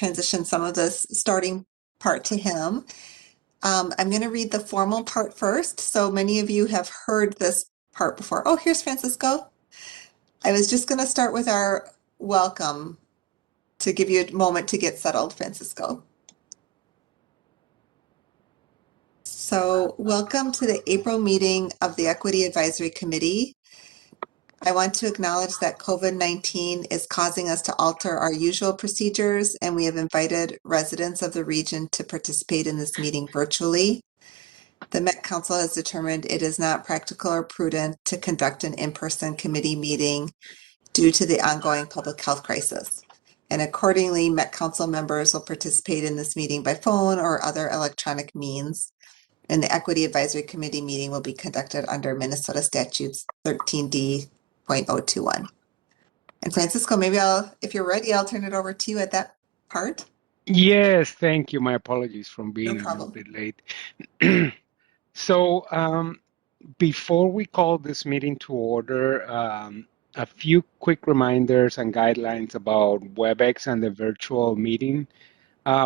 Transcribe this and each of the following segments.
transition some of this starting part to him. I'm going to read the formal part first. So many of you have heard this part before. Oh, here's Francisco. I was just going to start with our welcome to give you a moment to get settled, Francisco. So welcome to the April meeting of the Equity Advisory Committee. I want to acknowledge that COVID-19 is causing us to alter our usual procedures, and we have invited residents of the region to participate in this meeting virtually. The Met Council has determined it is not practical or prudent to conduct an in-person committee meeting due to the ongoing public health crisis. And accordingly, Met Council members will participate in this meeting by phone or other electronic means. And the Equity Advisory Committee meeting will be conducted under Minnesota Statutes 13D.021. And Francisco, maybe if you're ready, I'll turn it over to you at that part. Yes, thank you. My apologies for being a little bit late. So before we call this meeting to order, a few quick reminders and guidelines about WebEx and the virtual meeting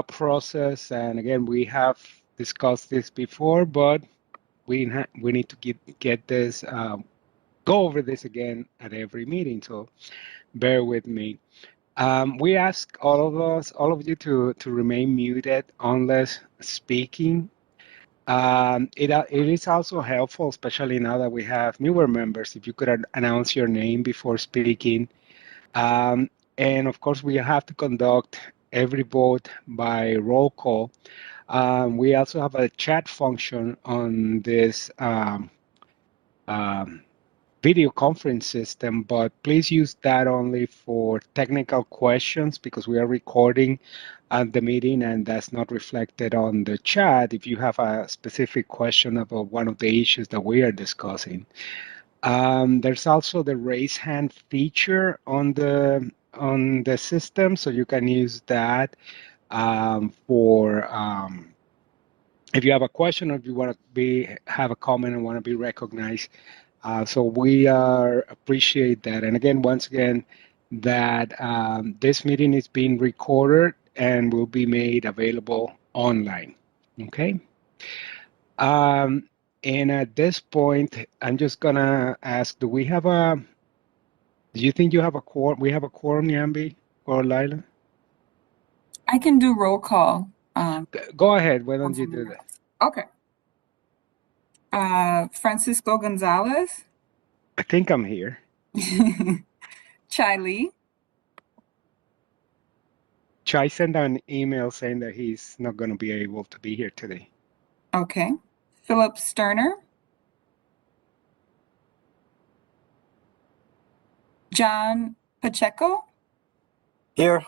process. And again, we have discussed this before, but we need to get this, go over this again at every meeting. So bear with me. We ask all of you to remain muted unless speaking. It is also helpful, especially now that we have newer members, if you could announce your name before speaking. And of course, we have to conduct every vote by roll call. We also have a chat function on this video conference system, but please use that only for technical questions because we are recording the meeting and that's not reflected on the chat if you have a specific question about one of the issues that we are discussing. There's also the raise hand feature on the system, so you can use that for if you have a question or if you want to have a comment and want to be recognized. So we appreciate that. And again, once again, that this meeting is being recorded and will be made available online. Okay. And at this point, I'm just gonna ask: do you think you have a quorum? We have a quorum, Yambi or Lila? I can do roll call. Go ahead. Why don't you do that? Okay. Francisco Gonzalez. I think I'm here. Chai Lee. Chai sent an email saying that he's not going to be able to be here today. Okay. Philip Sterner. John Pacheco. Here.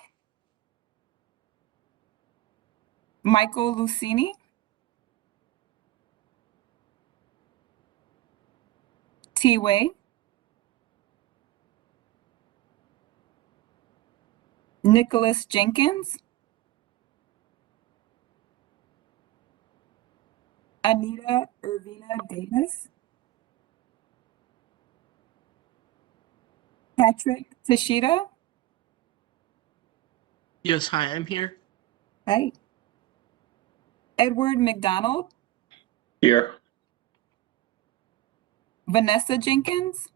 Michael Lucini. T. Way. Nicholas Jenkins. Anita Irvina Davis. Patrick Tashida. Yes, hi, I'm here. Hi. Edward McDonald. Here. Vanessa Jenkins.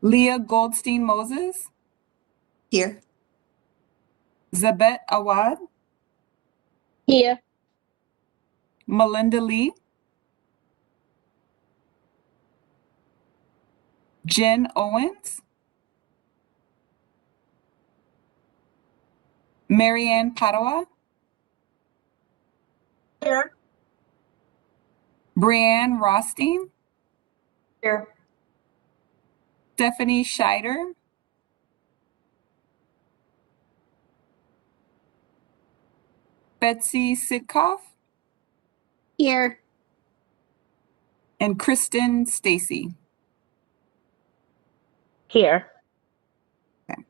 Leah Goldstein Moses. Here. Zabet Awad. Here. Melinda Lee. Jen Owens. Marianne Padua. Here. Brianne Rothstein. Here. Stephanie Scheider. Betsy Sidkoff. Here. And Kristen Stacy. Here. Okay.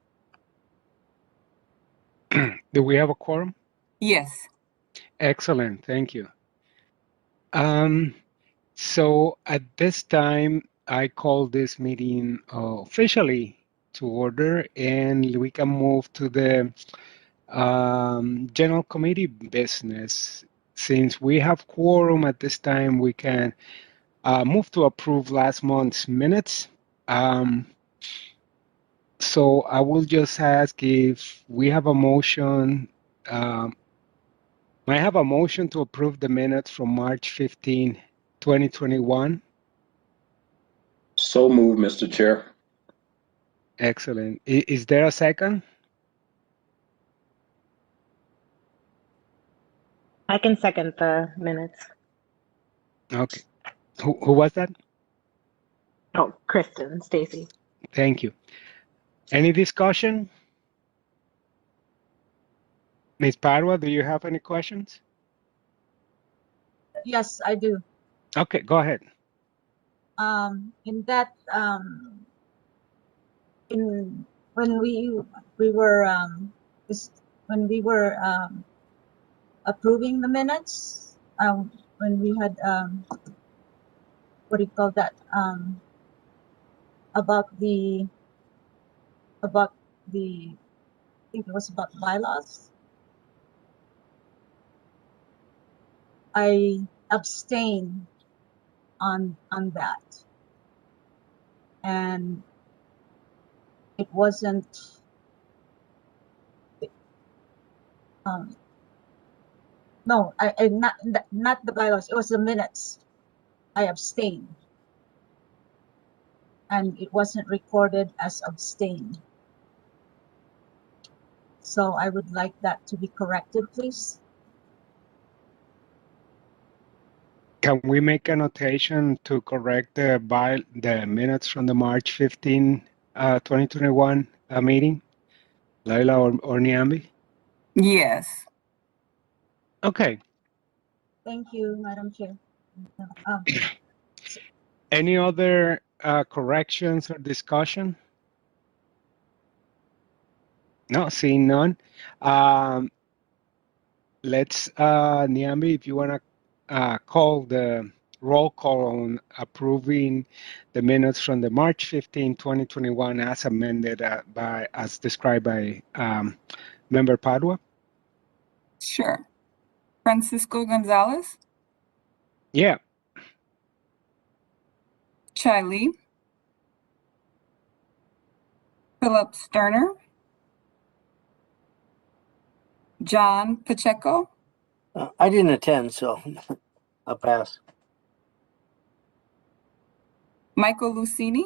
Do we have a quorum? Yes. Excellent, thank you. So at this time, I call this meeting officially to order, and we can move to the general committee business. Since we have quorum at this time, we can move to approve last month's minutes. So I will just ask if we have a motion. I have a motion to approve the minutes from March 15, 2021. So moved, Mr. Chair. Excellent. Is there a second? I can second the minutes. Okay. Who was that? Oh, Kristen, Stacy. Thank you. Any discussion? Ms. Padua, do you have any questions? Yes, I do. Okay, go ahead. In that, in when we were when we were approving the minutes, when we had what do you call that? About the I think it was about bylaws. I abstained on that, and it wasn't no, I not the bylaws, it was the minutes. I abstained, and it wasn't recorded as abstained. So I would like that to be corrected, please. Can we make a notation to correct the minutes from the March 15, 2021 meeting? Laila or Niambi? Yes. Okay. Thank you, Madam Chair. Any other corrections or discussion? No, seeing none. Let's, Niambi, if you want to call the roll call on approving the minutes from the March 15, 2021 as amended as described by Member Padua. Sure. Francisco Gonzalez, Yeah. Chai Lee, Philip Sterner, John Pacheco, I didn't attend, so I'll pass. Michael Lucini,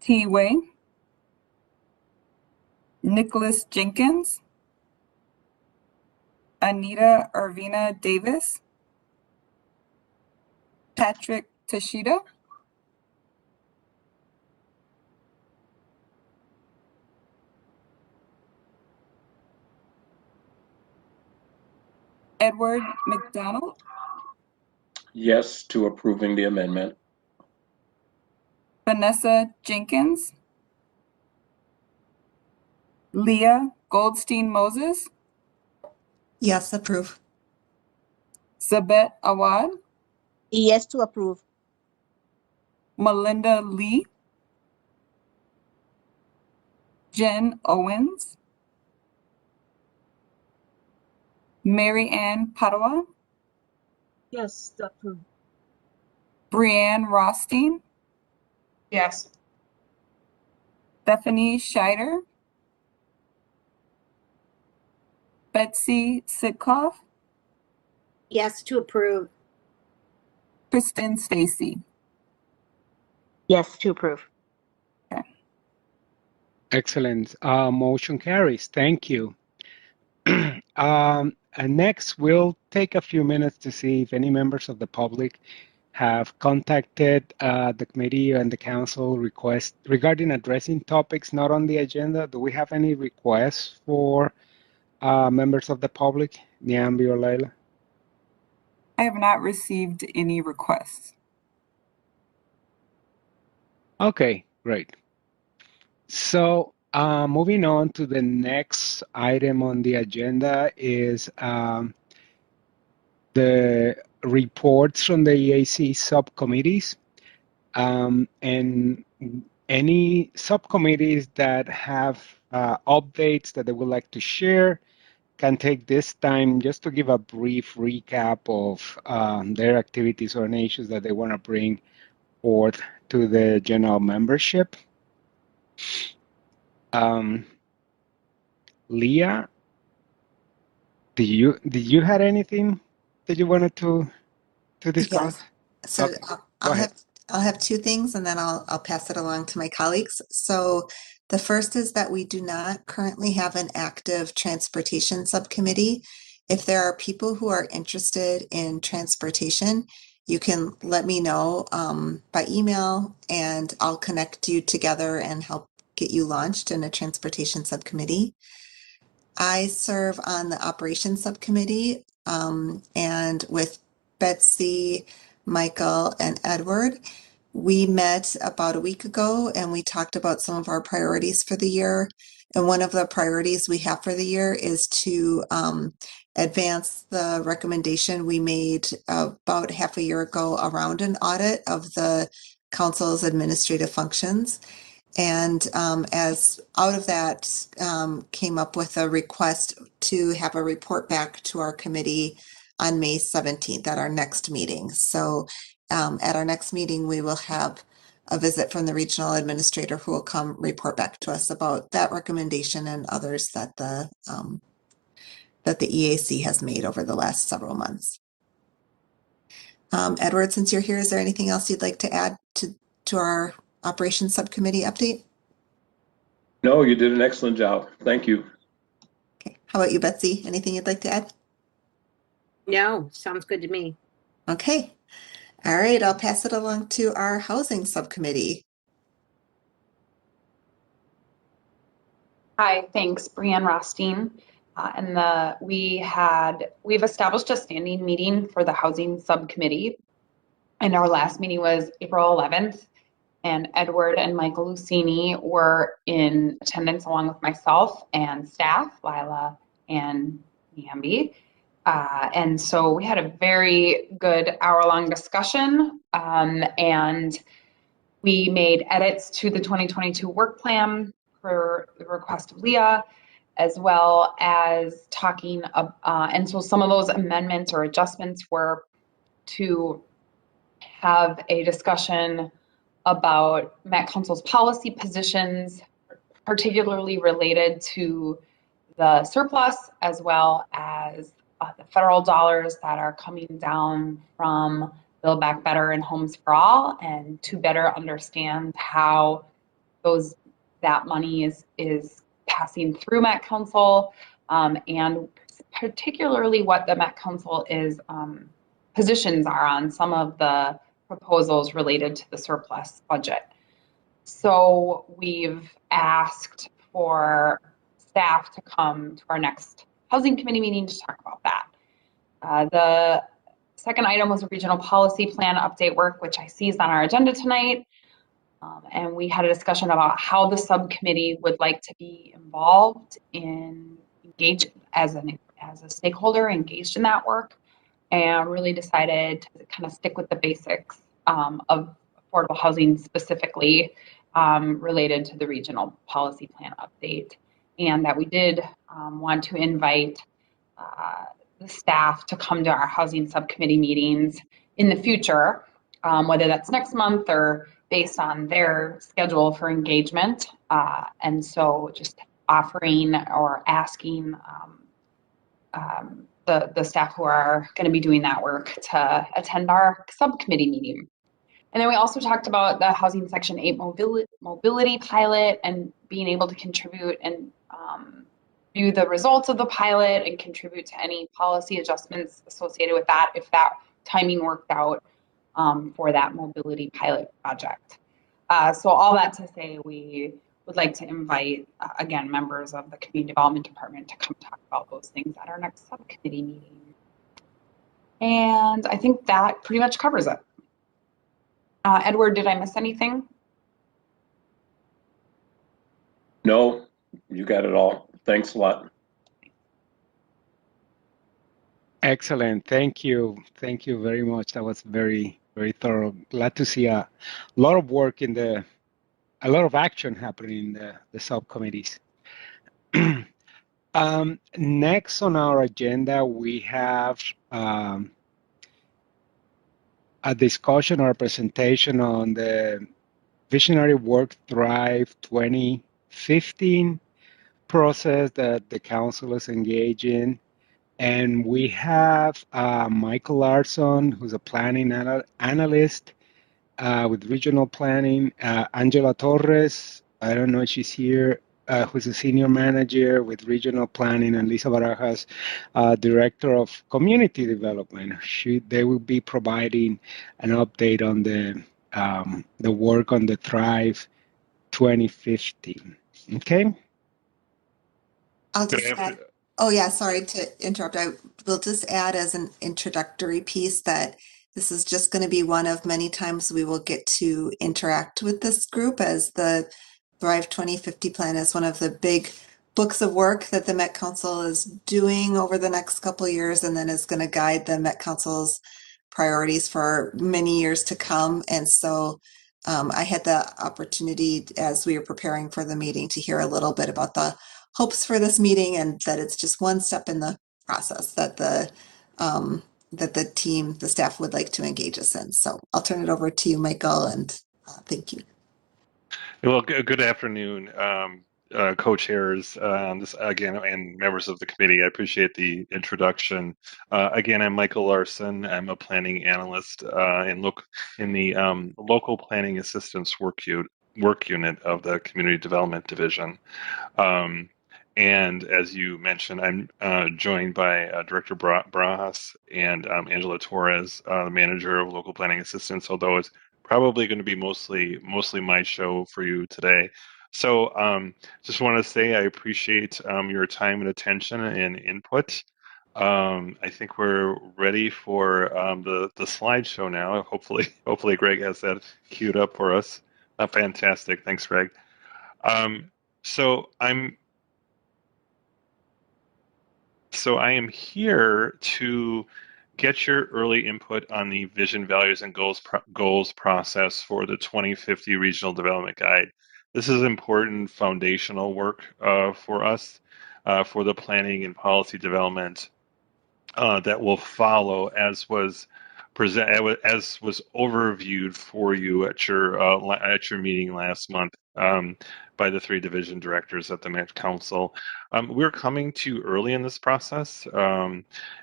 T. Wei, Nicholas Jenkins, Anita Irvina Davis, Patrick Tashida, Edward McDonald, Yes to approving the amendment. Vanessa Jenkins, Leah Goldstein Moses, Yes, approve. Zabet Awad, Yes to approve. Melinda Lee, Jen Owens, Mary Ann Padua, Yes, to approve. Brianne Rothstein, Yes. Stephanie Scheider, Betsy Sitkoff, Yes to approve. Kristen Stacy. Yes to approve. Excellent. Motion carries. Thank you. And next, we'll take a few minutes to see if any members of the public have contacted the committee and the council regarding addressing topics not on the agenda. Do we have any requests for members of the public, Niambi or Laila? I have not received any requests. Okay, great. So moving on to the next item on the agenda is the reports from the EAC subcommittees. And any subcommittees that have updates that they would like to share can take this time just to give a brief recap of their activities or any issues that they want to bring forth to the general membership. Leah, did you had anything that you wanted to discuss? Yes. So Okay, go I'll ahead. have two things and then I'll pass it along to my colleagues. So the first is that we do not currently have an active transportation subcommittee. If there are people who are interested in transportation, you can let me know by email and I'll connect you together and help get you launched in a transportation subcommittee. I serve on the operations subcommittee and with Betsy, Michael, and Edward. We met about a week ago and we talked about some of our priorities for the year. And one of the priorities we have for the year is to advance the recommendation we made about half a year ago around an audit of the council's administrative functions. And as out of that came up with a request to have a report back to our committee on May 17th at our next meeting. So at our next meeting, we will have a visit from the regional administrator who will come report back to us about that recommendation and others that the EAC has made over the last several months. Edward, since you're here, is there anything else you'd like to add to our operations subcommittee update? No, you did an excellent job. Thank you. Okay. How about you, Betsy? Anything you'd like to add? No, sounds good to me. Okay. All right. I'll pass it along to our housing subcommittee. Hi, thanks, Brianne Rothstein. We've established a standing meeting for the housing subcommittee. And our last meeting was April 11th. And Edward and Michael Lucini were in attendance along with myself and staff, Lila and Niambi. And so we had a very good hour-long discussion, and we made edits to the 2022 work plan per the request of Leah, as well as talking, and so some of those amendments or adjustments were to have a discussion about Met Council's policy positions, particularly related to the surplus, as well as the federal dollars that are coming down from Build Back Better and Homes for All, and to better understand how that money is passing through Met Council, and particularly what the Met Council positions are on some of the proposals related to the surplus budget. So we've asked for staff to come to our next housing committee meeting to talk about that. The second item was a regional policy plan update work, which I see is on our agenda tonight. And we had a discussion about how the subcommittee would like to be involved in as a stakeholder engaged in that work, and really decided to kind of stick with the basics of affordable housing, specifically related to the regional policy plan update, and that we did want to invite the staff to come to our housing subcommittee meetings in the future, whether that's next month or based on their schedule for engagement. And so just offering or asking the staff who are going to be doing that work to attend our subcommittee meeting. And then we also talked about the Housing Section 8 mobility pilot and being able to contribute and view the results of the pilot and contribute to any policy adjustments associated with that if that timing worked out for that mobility pilot project. So all that to say, we would like to invite, again, members of the Community Development Department to come talk about those things at our next subcommittee meeting. And I think that pretty much covers it. Edward, did I miss anything? No, you got it all. Thanks a lot. Excellent. Thank you. Thank you very much. That was very, very thorough. Glad to see a lot of work a lot of action happening in the subcommittees. Next on our agenda, we have a discussion or a presentation on the Visionary Work Thrive 2015 process that the council is engaged in. And we have Michael Larson, who's a planning analyst with regional planning, Angela Torres, I don't know if she's here, who's a senior manager with regional planning, and Lisa Barajas, director of community development. They will be providing an update on the work on the Thrive 2015. Okay. I'll just add, oh yeah, sorry to interrupt. I will just add as an introductory piece that this is just going to be one of many times we will get to interact with this group, as the Thrive 2050 plan is one of the big books of work that the Met Council is doing over the next couple of years, and then is going to guide the Met Council's priorities for many years to come. And so I had the opportunity, as we were preparing for the meeting, to hear a little bit about the hopes for this meeting, and that it's just one step in the process that the team, the staff would like to engage us in. So I'll turn it over to you, Michael, and thank you. Well, good afternoon, co-chairs, this again, and members of the committee. I appreciate the introduction. Again, I'm Michael Larson. I'm a planning analyst in the local planning assistance work unit of the Community Development Division. And as you mentioned, I'm joined by Director Barajas and Angela Torres, the manager of local planning assistance, although it's probably going to be mostly my show for you today. So just want to say I appreciate your time and attention and input. I think we're ready for the slideshow now. Hopefully Greg has that queued up for us. Fantastic. Thanks, Greg. So I am here to get your early input on the vision, values, and goals process for the 2050 Regional Development Guide. This is important foundational work for us for the planning and policy development that will follow, as was overviewed for you at your meeting last month by the 3 division directors at the Met Council. We're coming too early in this process,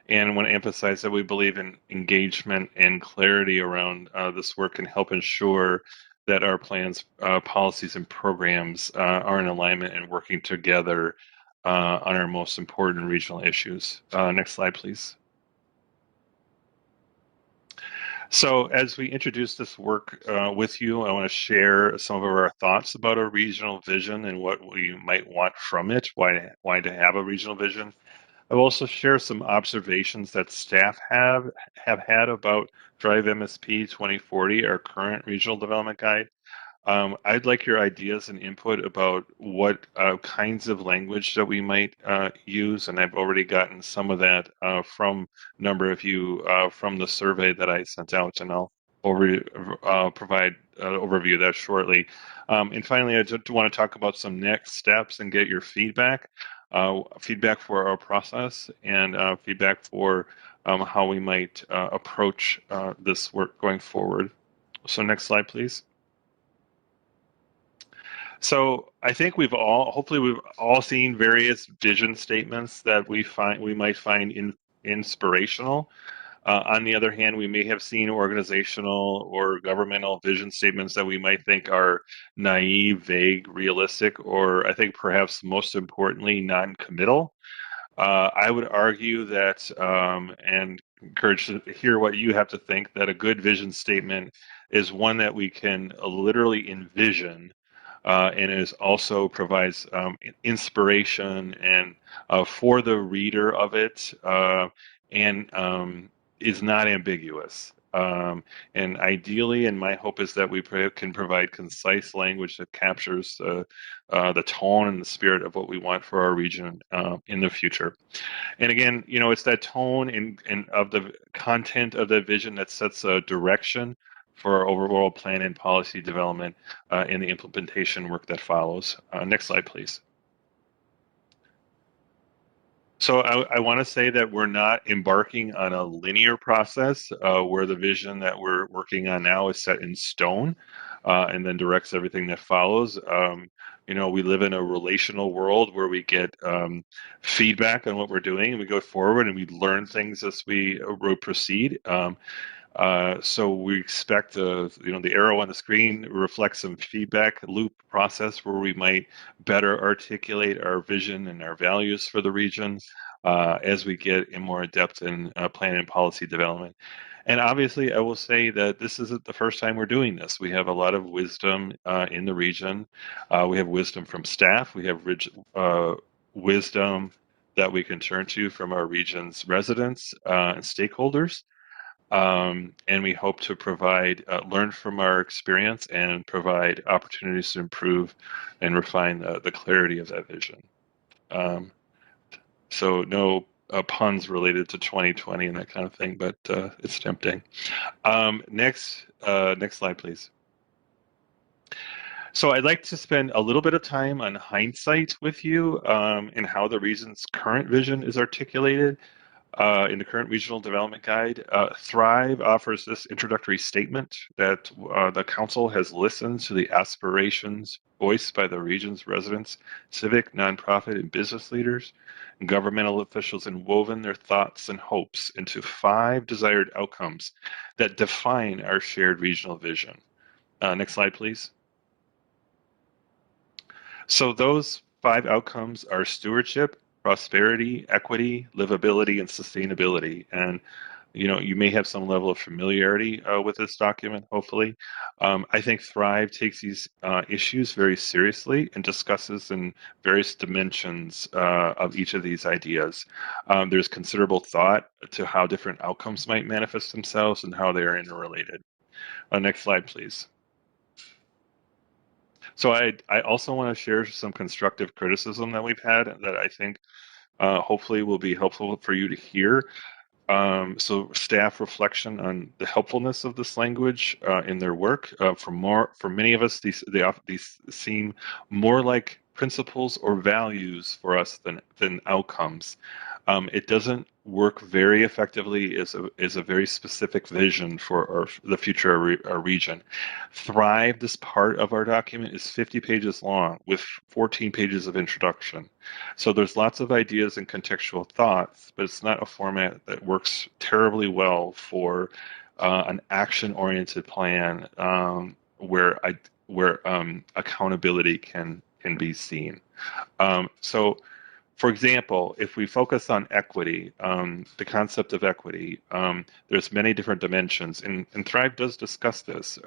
and want to emphasize that we believe in engagement and clarity around this work can help ensure that our plans, policies, and programs are in alignment and working together on our most important regional issues. Next slide, please. So as we introduce this work with you, I want to share some of our thoughts about a regional vision and what we might want from it, why to have a regional vision. I'll also share some observations that staff have had about Drive MSP 2040, our current regional development guide. I'd like your ideas and input about what kinds of language that we might use, and I've already gotten some of that from a number of you from the survey that I sent out, and I'll provide an overview of that shortly. And finally, I just want to talk about some next steps and get your feedback for our process, and feedback for how we might approach this work going forward. So next slide, please. So I think hopefully we've all seen various vision statements that we might find inspirational. On the other hand, we may have seen organizational or governmental vision statements that we might think are naive, vague, realistic, or I think perhaps most importantly, non-committal. I would argue that, and encourage to hear what you have to think, that a good vision statement is one that we can literally envision, and it also provides inspiration and for the reader of it, and is not ambiguous. And ideally, and my hope is that we can provide concise language that captures the tone and the spirit of what we want for our region in the future. And again, you know, it's that tone and of the content of that vision that sets a direction for our overall plan and policy development in the implementation work that follows. Next slide, please. So I want to say that we're not embarking on a linear process where the vision that we're working on now is set in stone and then directs everything that follows. You know, we live in a relational world where we get feedback on what we're doing, and we go forward and we learn things as we proceed. So we expect, you know, the arrow on the screen reflects some feedback loop process where we might better articulate our vision and our values for the region as we get in more depth in plan and policy development. And obviously, I will say that this isn't the first time we're doing this. We have a lot of wisdom in the region. We have wisdom from staff. We have wisdom that we can turn to from our region's residents and stakeholders. And we hope to provide, learn from our experience and provide opportunities to improve and refine the clarity of that vision. So no puns related to 2020 and that kind of thing, but it's tempting. Next slide, please. So I'd like to spend a little bit of time on hindsight with you and how the region's current vision is articulated. In the current regional development guide, Thrive offers this introductory statement that the council has listened to the aspirations voiced by the region's residents, civic, nonprofit, and business leaders, and governmental officials, and woven their thoughts and hopes into 5 desired outcomes that define our shared regional vision. Next slide, please. So those 5 outcomes are stewardship, prosperity, equity, livability, and sustainability. And you know, you may have some level of familiarity with this document, hopefully. I think Thrive takes these issues very seriously and discusses in various dimensions of each of these ideas. There's considerable thought to how different outcomes might manifest themselves and how they are interrelated. Next slide, please. So I also want to share some constructive criticism that we've had that I think hopefully will be helpful for you to hear. So staff reflection on the helpfulness of this language in their work. For many of us, these seem more like principles or values for us than outcomes. It doesn't work very effectively as a very specific vision for the future of our region. Thrive, this part of our document, is 50 pages long with 14 pages of introduction. So there's lots of ideas and contextual thoughts, but it's not a format that works terribly well for an action-oriented plan where accountability can be seen. So, for example, if we focus on equity, the concept of equity, there's many different dimensions, and Thrive does discuss this.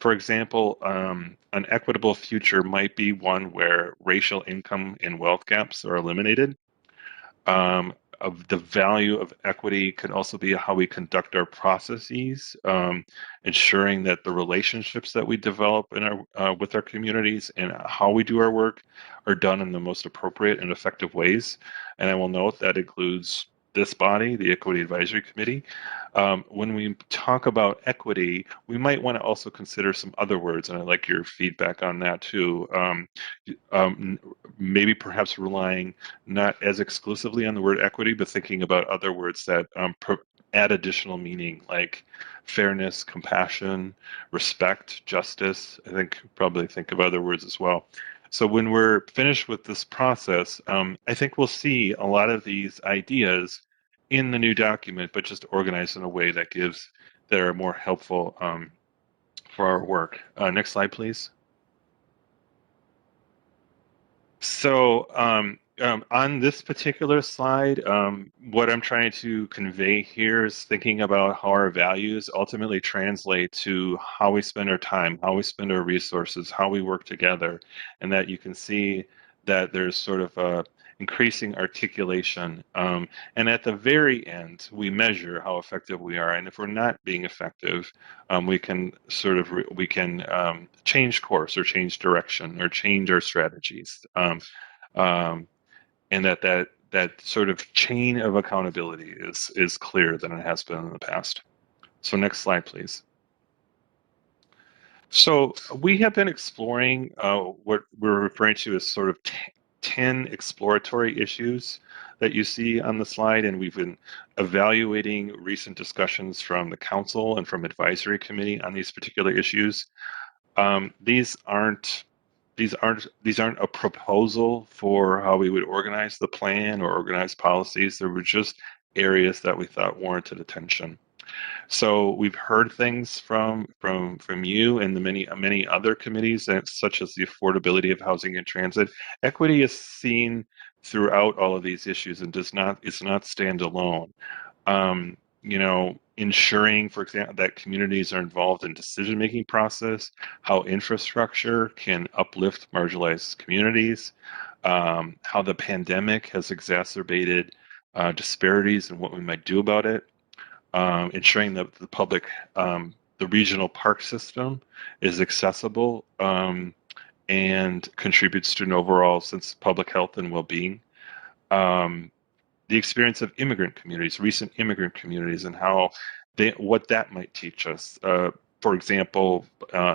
For example, an equitable future might be one where racial income and wealth gaps are eliminated. Of the value of equity could also be how we conduct our processes, ensuring that the relationships that we develop in with our communities and how we do our work are done in the most appropriate and effective ways. And I will note that includes this body, the Equity Advisory Committee. When we talk about equity, we might want to also consider some other words, and I'd like your feedback on that too. Maybe perhaps relying not as exclusively on the word equity, but thinking about other words that add additional meaning, like fairness, compassion, respect, justice. I think probably think of other words as well. So when we're finished with this process, I think we'll see a lot of these ideas in the new document, but just organized in a way that are more helpful for our work. Next slide, please. So on this particular slide, what I'm trying to convey here is thinking about how our values ultimately translate to how we spend our time, how we spend our resources, how we work together, and that you can see that there's sort of increasing articulation, and at the very end, we measure how effective we are. And if we're not being effective, we can change course or change direction or change our strategies. And that sort of chain of accountability is clearer than it has been in the past. So next slide, please. So we have been exploring what we're referring to as sort of 10 exploratory issues that you see on the slide, and we've been evaluating recent discussions from the council and from advisory committee on these particular issues. These aren't a proposal for how we would organize the plan or organize policies. There were just areas that we thought warranted attention. So we've heard things from you and the many other committees, such as the affordability of housing and transit. Equity is seen throughout all of these issues and is not standalone. Ensuring, for example, that communities are involved in decision-making process, how infrastructure can uplift marginalized communities, how the pandemic has exacerbated disparities and what we might do about it, ensuring that the public, the regional park system is accessible and contributes to an overall sense of public health and well-being. The experience of immigrant communities, recent immigrant communities, and what that might teach us. For example,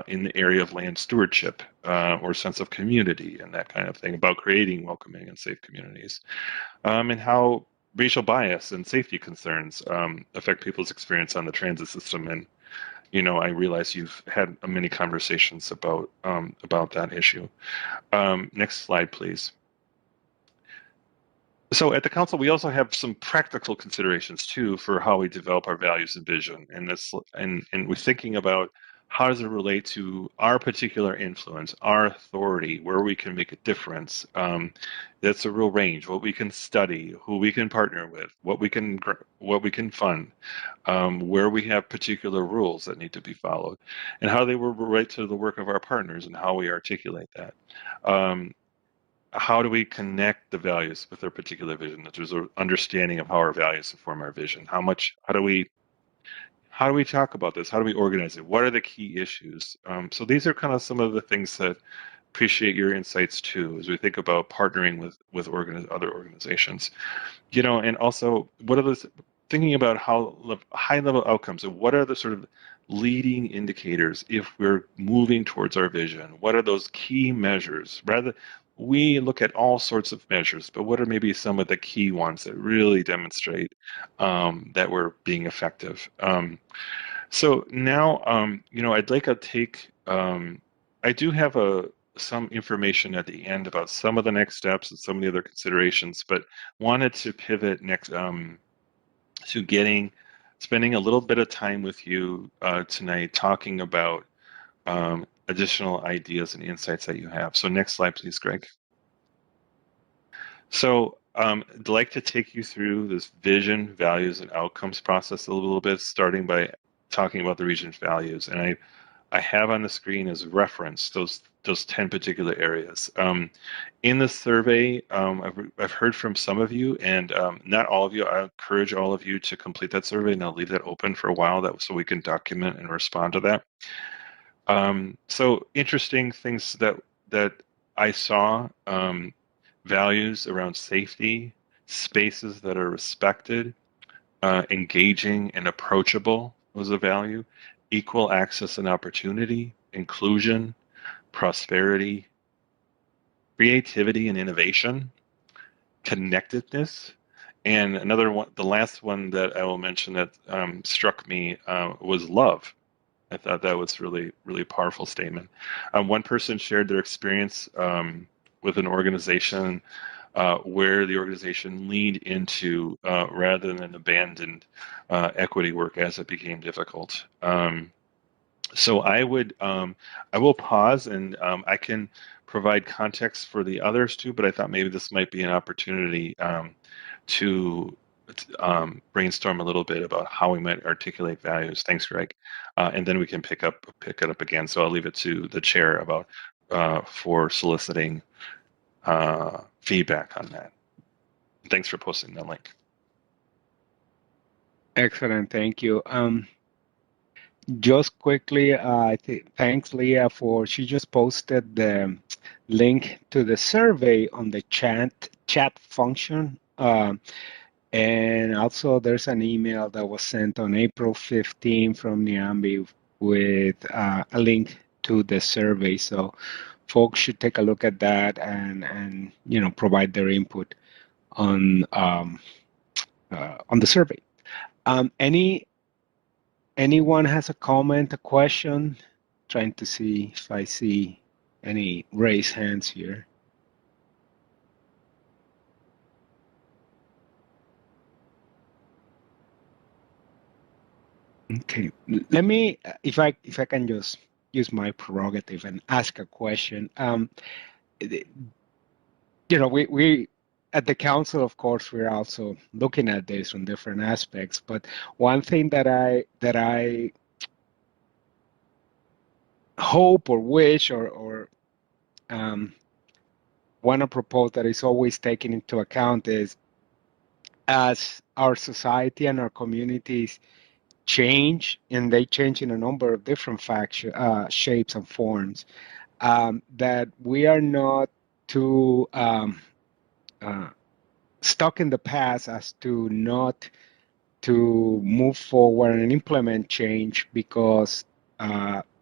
in the area of land stewardship or sense of community and that kind of thing, about creating welcoming and safe communities, and how racial bias and safety concerns affect people's experience on the transit system. And I realize you've had many conversations about that issue. Next slide, please. So at the council, we also have some practical considerations too for how we develop our values and vision. And we're thinking about how does it relate to our particular influence, our authority, where we can make a difference. That's a real range. What we can study, who we can partner with, what we can fund, where we have particular rules that need to be followed, and how they will relate to the work of our partners and how we articulate that. How do we connect the values with our particular vision? That there's an understanding of how our values inform our vision. How do we talk about this? How do we organize it? What are the key issues? So these are kind of some of the things that appreciate your insights too, as we think about partnering with other organizations. And also thinking about how high level outcomes and what are the sort of leading indicators if we're moving towards our vision? What are those key measures? We look at all sorts of measures, but what are maybe some of the key ones that really demonstrate that we're being effective? So now, I'd like to take, I do have some information at the end about some of the next steps and some of the other considerations, but wanted to pivot next to spending a little bit of time with you tonight talking about additional ideas and insights that you have. So next slide, please, Greg. So I'd like to take you through this vision, values, and outcomes process a little bit, starting by talking about the region's values. And I have on the screen as reference those 10 particular areas. In the survey, I've heard from some of you, and not all of you. I encourage all of you to complete that survey, and I'll leave that open for a while so we can document and respond to that. So interesting things that I saw, values around safety, spaces that are respected, engaging and approachable was a value, equal access and opportunity, inclusion, prosperity, creativity and innovation, connectedness, and another one, the last one that I will mention that struck me was love. I thought that was really, really powerful statement. One person shared their experience with an organization where the organization leaned into rather than abandoned equity work as it became difficult. So I will pause and I can provide context for the others too, but I thought maybe this might be an opportunity to brainstorm a little bit about how we might articulate values. Thanks, Greg. And then we can pick it up again. So I'll leave it to the chair for soliciting feedback on that. Thanks for posting that link. Excellent, thank you. Just quickly, thanks Leah she just posted the link to the survey on the chat function. And also there's an email that was sent on April 15 from Niambi with a link to the survey. So folks should take a look at that and provide their input on the survey. Anyone has a comment, a question? Trying to see if I see any raised hands here. Okay, let me, if I can just use my prerogative and ask a question. We at the council, of course, we're also looking at this from different aspects. But one thing that I hope or wish or want to propose that is always taken into account is, as our society and our communities change, and they change in a number of different shapes and forms, that we are not too stuck in the past as to not to move forward and implement change, because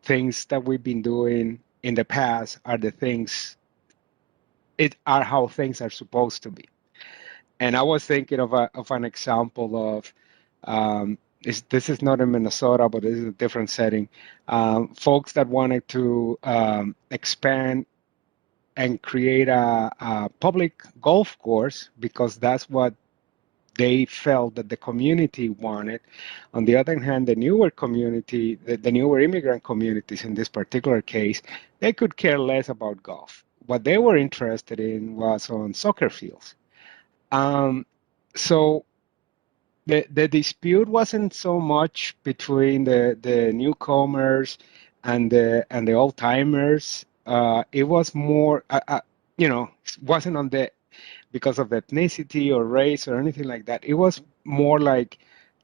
things that we've been doing in the past are the things, are how things are supposed to be. And I was thinking of an example of, this is not in Minnesota, but this is a different setting. Folks that wanted to expand and create a public golf course because that's what they felt that the community wanted. On the other hand, the newer community, the newer immigrant communities in this particular case, they could care less about golf. What they were interested in was on soccer fields. So the dispute wasn't so much between the newcomers and the old timers. It was more, it wasn't on because of ethnicity or race or anything like that. It was more like,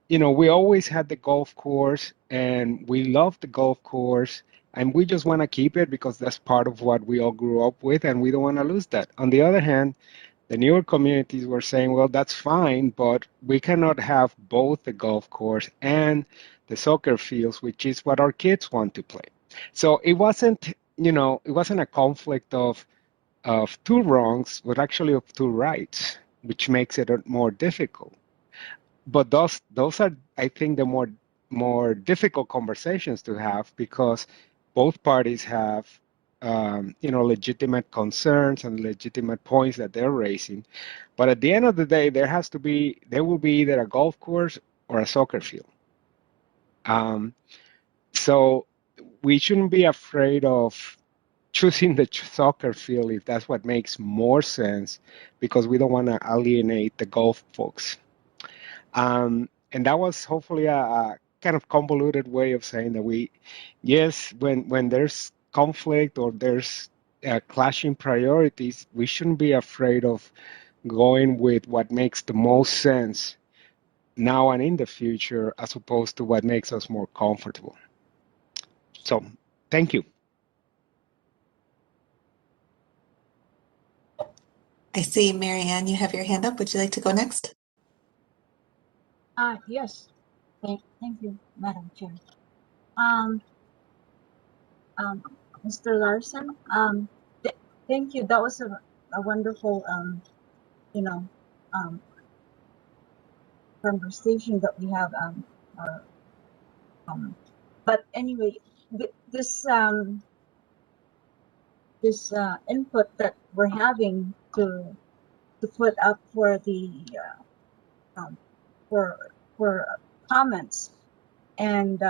we always had the golf course and we love the golf course and we just want to keep it because that's part of what we all grew up with and we don't want to lose that. On the other hand, the newer communities were saying, well, that's fine, but we cannot have both the golf course and the soccer fields, which is what our kids want to play. So it wasn't a conflict of two wrongs, but actually of two rights, which makes it more difficult. But those are, I think, the more difficult conversations to have, because both parties have legitimate concerns and legitimate points that they're raising. But at the end of the day, there will be either a golf course or a soccer field. So we shouldn't be afraid of choosing the soccer field if that's what makes more sense, because we don't want to alienate the golf folks. And that was hopefully a kind of convoluted way of saying that yes, when there's conflict or there's clashing priorities, we shouldn't be afraid of going with what makes the most sense now and in the future, as opposed to what makes us more comfortable. So, thank you. I see, Marianne, you have your hand up. Would you like to go next? Yes. Thank you, Madam Chair. Mr. Larson, thank you. That was a wonderful, conversation that we have. But anyway, this input that we're having to put up for the for comments, and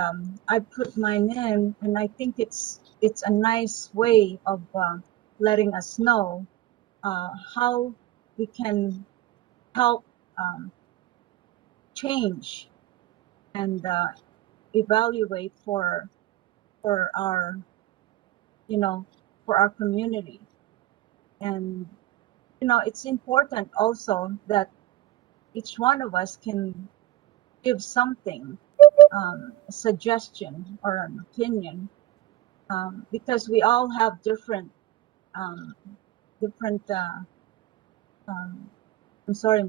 I put mine in, and I think it's a nice way of letting us know how we can help change and evaluate for our for our community. And it's important also that each one of us can give something, a suggestion or an opinion, because we all have different, I'm sorry,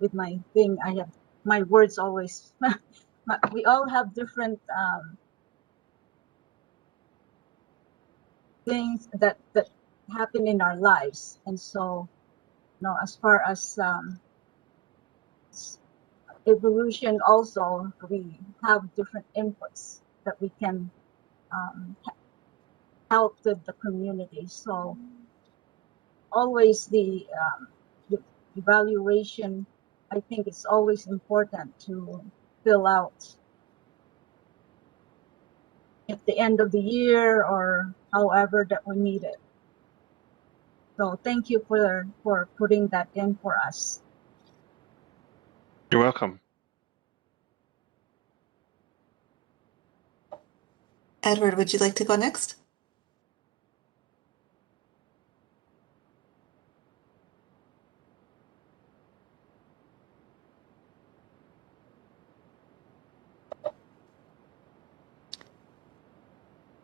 with my thing, I have my words always, we all have different things that happen in our lives. And so, as far as evolution also, we have different inputs that we can help with the community. So always the evaluation, I think it's always important to fill out at the end of the year or however that we need it. So thank you for putting that in for us. You're welcome. Edward, would you like to go next?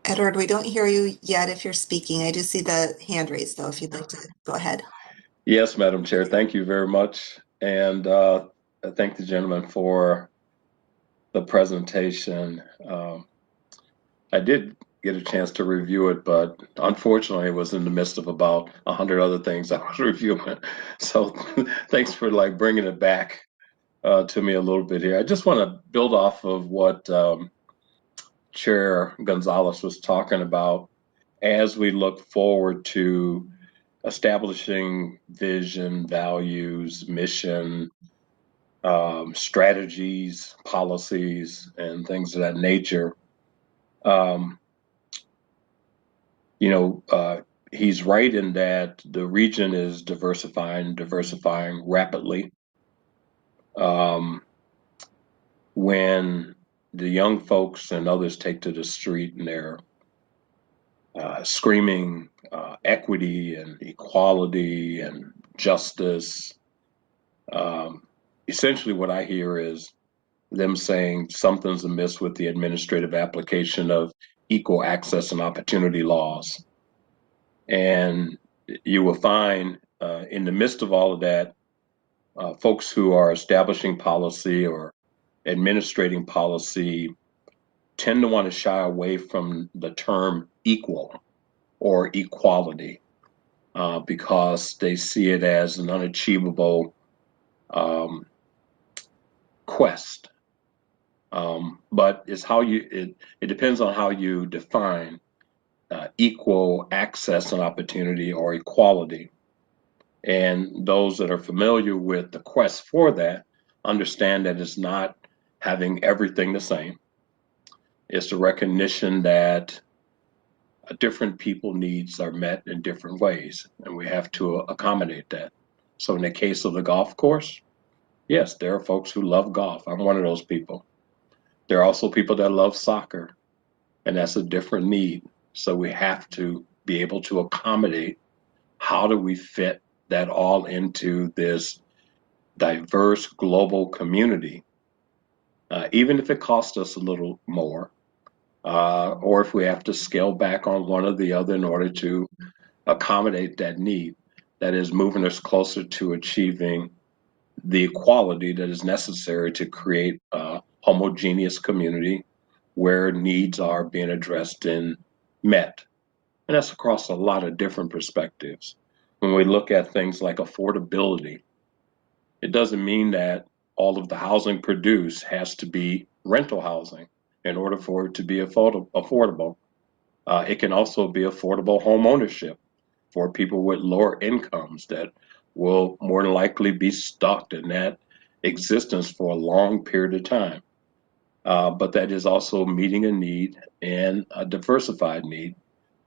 Edward, we don't hear you yet if you're speaking. I do see the hand raised, though, if you'd like to go ahead. Yes, Madam Chair, thank you very much. And I thank the gentleman for the presentation. I did get a chance to review it, but unfortunately it was in the midst of about 100 other things I was reviewing. So thanks for bringing it back to me a little bit here. I just want to build off of what Chair Gonzalez was talking about as we look forward to establishing vision, values, mission, strategies, policies, and things of that nature. He's right in that the region is diversifying rapidly. When the young folks and others take to the street and they're screaming equity and equality and justice, essentially what I hear is them saying something's amiss with the administrative application of equal access and opportunity laws. And you will find in the midst of all of that, folks who are establishing policy or administrating policy tend to want to shy away from the term equal or equality because they see it as an unachievable quest. But it's how it depends on how you define equal access and opportunity or equality. And those that are familiar with the quest for that understand that it's not having everything the same. It's the recognition that different people needs are met in different ways, and we have to accommodate that. So in the case of the golf course, yes, there are folks who love golf. I'm one of those people. There are also people that love soccer, and that's a different need. So we have to be able to accommodate how do we fit that all into this diverse global community, even if it costs us a little more, or if we have to scale back on one or the other in order to accommodate that need, that is moving us closer to achieving the equality that is necessary to create a homogeneous community where needs are being addressed and met. And that's across a lot of different perspectives. When we look at things like affordability, it doesn't mean that all of the housing produced has to be rental housing in order for it to be affordable. It can also be affordable home ownership for people with lower incomes that will more than likely be stuck in that existence for a long period of time. But that is also meeting a need and a diversified need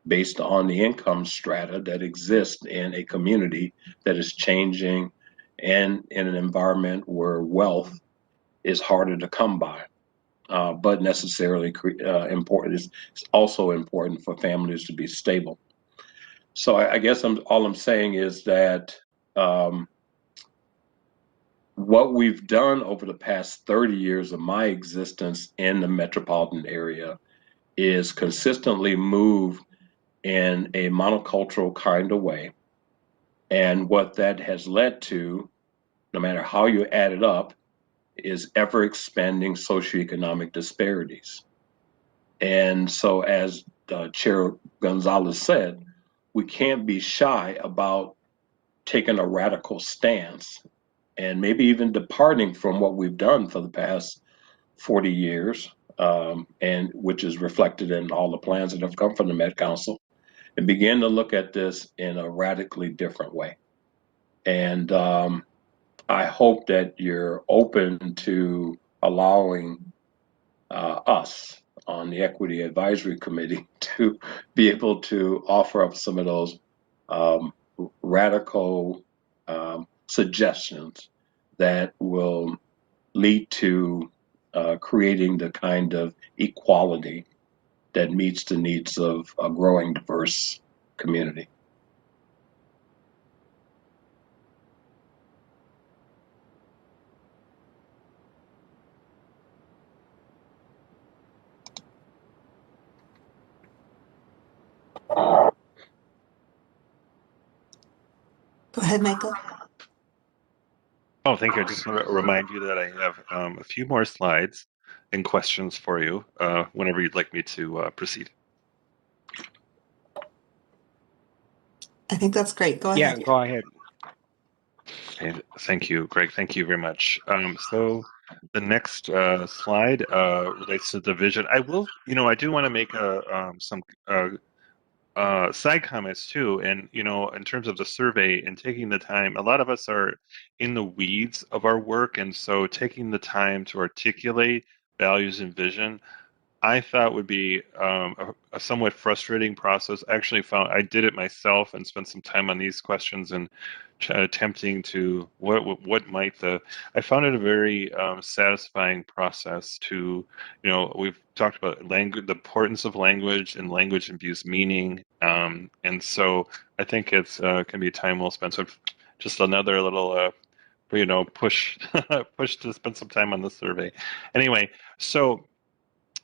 based on the income strata that exists in a community that is changing and in an environment where wealth is harder to come by, but necessarily important. It's also important for families to be stable. So I guess all I'm saying is that what we've done over the past 30 years of my existence in the metropolitan area is consistently move in a monocultural kind of way. And what that has led to, no matter how you add it up, is ever expanding socioeconomic disparities. And so, as Chair Gonzalez said, we can't be shy about taking a radical stance and maybe even departing from what we've done for the past 40 years, and which is reflected in all the plans that have come from the Met Council, and begin to look at this in a radically different way. And I hope that you're open to allowing us on the Equity Advisory Committee to be able to offer up some of those radical suggestions that will lead to creating the kind of equality that meets the needs of a growing diverse community. Go ahead, Michael. Oh, thank you. I just want to remind you that I have a few more slides and questions for you whenever you'd like me to proceed. I think that's great. Go Yeah, ahead. go ahead. Okay, thank you, Greg. Thank you very much. So the next slide relates to the vision. I will, I do want to make some side comments too. And, in terms of the survey and taking the time, a lot of us are in the weeds of our work. And so taking the time to articulate values and vision, I thought would be a somewhat frustrating process. I actually found I did it myself and spent some time on these questions and attempting to what might I found it a very satisfying process to, we've talked about language, the importance of language and language imbues meaning, and so I think it's can be time well spent. So just another little push push to spend some time on the survey. Anyway, so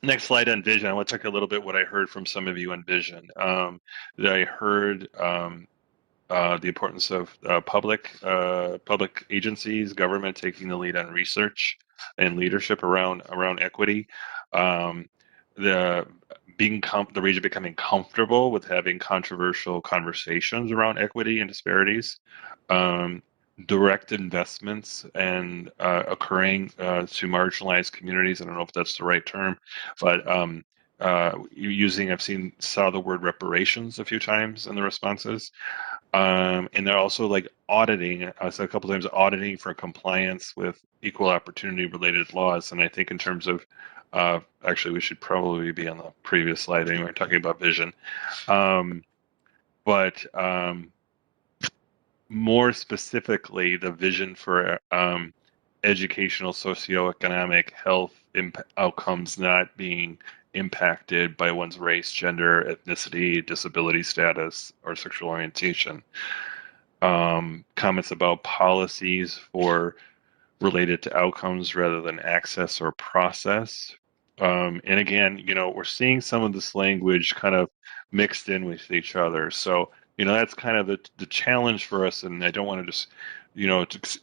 next slide on vision. I want to talk a little bit what I heard from some of you on vision. That I heard the importance of public agencies, government taking the lead on research and leadership around equity. The region becoming comfortable with having controversial conversations around equity and disparities. Direct investments and occurring to marginalized communities. I don't know if that's the right term, but saw the word reparations a few times in the responses. And they're also like auditing, I said a couple times, auditing for compliance with equal opportunity related laws. And I think in terms of, actually we should probably be on the previous slide anyway, talking about vision. More specifically, the vision for educational, socioeconomic, health outcomes not being impacted by one's race, gender, ethnicity, disability status, or sexual orientation. Comments about policies related to outcomes rather than access or process. And again, we're seeing some of this language kind of mixed in with each other. So, that's kind of the challenge for us. And I don't want to just,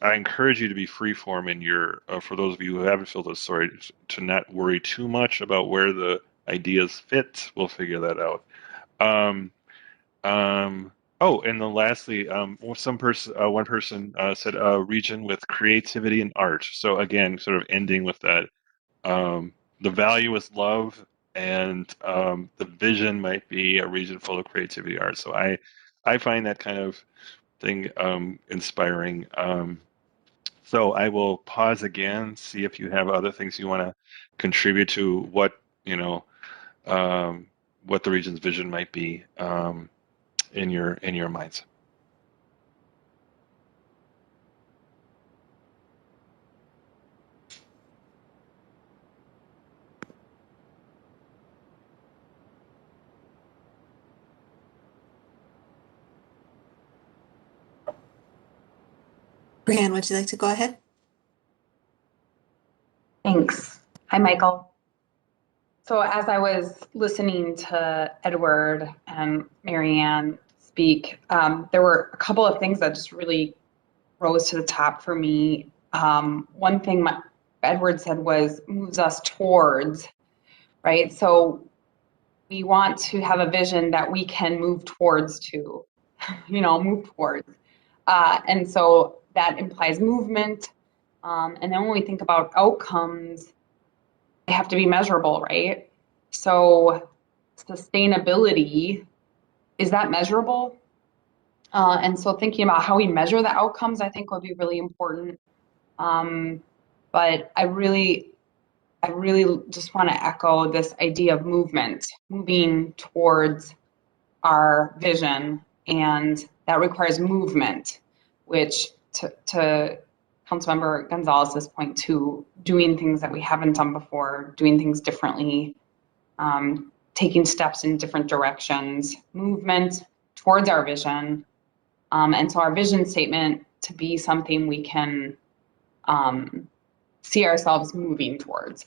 I encourage you to be freeform in your, for those of you who haven't filled this story, to not worry too much about where the ideas fit. We'll figure that out. Oh, and then lastly, one person said a region with creativity and art. So again, sort of ending with that, the value is love, and the vision might be a region full of creativity art. So I find that kind of thing inspiring. So I will pause again, see if you have other things you want to contribute to what the region's vision might be. In your minds. Brianne, would you like to go ahead? Thanks. Hi, Michael. So as I was listening to Edward and Marianne speak, there were a couple of things that just really rose to the top for me. One thing Edward said was moves us towards, right? So we want to have a vision that we can move towards to, move towards. And so that implies movement. And then when we think about outcomes, they have to be measurable, right? So sustainability, is that measurable? And so thinking about how we measure the outcomes, I think would be really important. But I really just want to echo this idea of movement, moving towards our vision, and that requires movement, which to Councilmember Gonzalez's point too, doing things that we haven't done before, doing things differently, taking steps in different directions, movement towards our vision. And so our vision statement to be something we can see ourselves moving towards.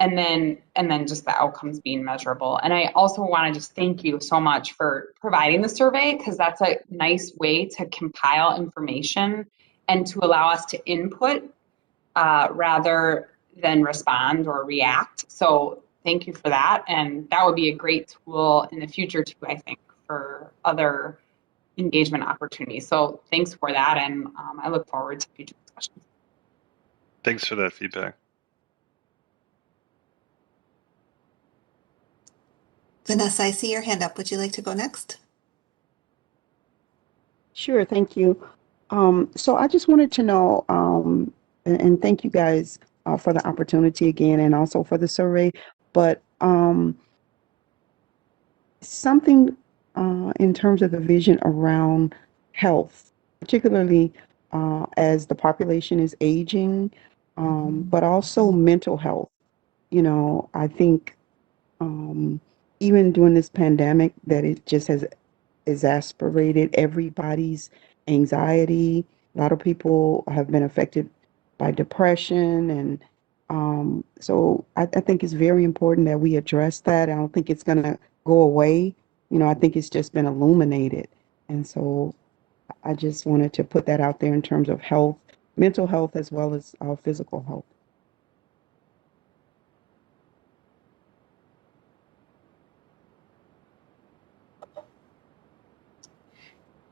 And then just the outcomes being measurable. And I also want to just thank you so much for providing the survey, because that's a nice way to compile information and to allow us to input rather than respond or react. So thank you for that. And that would be a great tool in the future too, I think, for other engagement opportunities. So thanks for that. And I look forward to future discussions. Thanks for that feedback. Vanessa, I see your hand up. Would you like to go next? Sure, thank you. So I just wanted to know, and thank you guys for the opportunity again, and also for the survey, but something in terms of the vision around health, particularly as the population is aging, but also mental health. I think even during this pandemic, that it just has exacerbated everybody's anxiety. A lot of people have been affected by depression. And so I think it's very important that we address that. I don't think it's going to go away. I think it's just been illuminated. And so I just wanted to put that out there in terms of health, mental health, as well as physical health.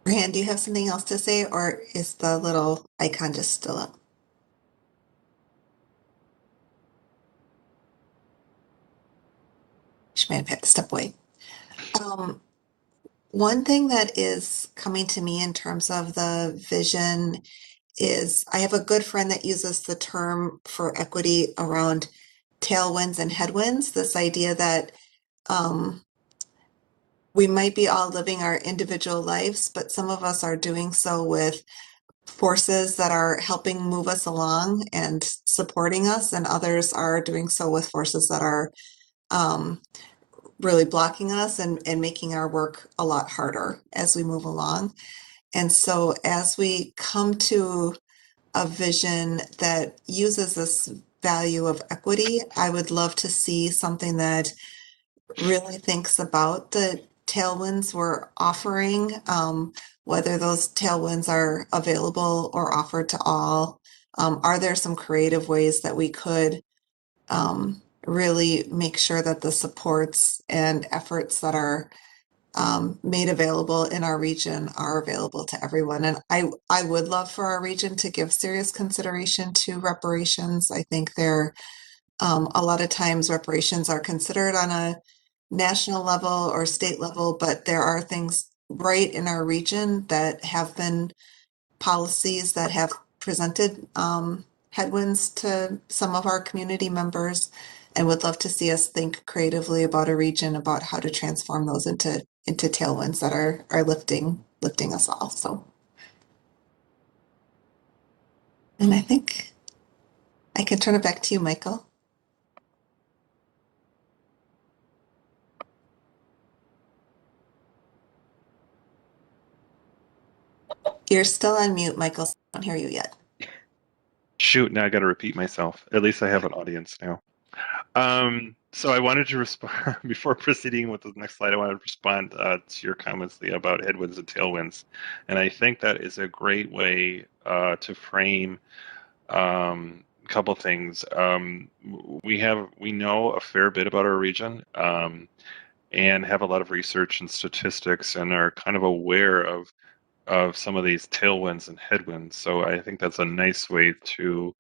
Brianne, do you have something else to say, or is the little icon just still up? She might have had to step away. One thing that is coming to me in terms of the vision is I have a good friend that uses the term for equity around tailwinds and headwinds, this idea that we might be all living our individual lives, but some of us are doing so with forces that are helping move us along and supporting us, and others are doing so with forces that are really blocking us and making our work a lot harder as we move along. And so as we come to a vision that uses this value of equity, I would love to see something that really thinks about the tailwinds we're offering, whether those tailwinds are available or offered to all. Are there some creative ways that we could really make sure that the supports and efforts that are made available in our region are available to everyone? And I would love for our region to give serious consideration to reparations. I think there a lot of times reparations are considered on a national level or state level, but there are things right in our region that have been policies that have presented headwinds to some of our community members, and would love to see us think creatively about a region, about how to transform those into tailwinds that are lifting us all. So, and I think I can turn it back to you, Michael. You're still on mute, Michael. So I don't hear you yet. Shoot, now I got to repeat myself. At least I have an audience now. So I wanted to respond, before proceeding with the next slide, I wanted to respond to your comments, Leah, about headwinds and tailwinds. And I think that is a great way to frame a couple things. We know a fair bit about our region and have a lot of research and statistics and are kind of aware of some of these tailwinds and headwinds. So I think that's a nice way to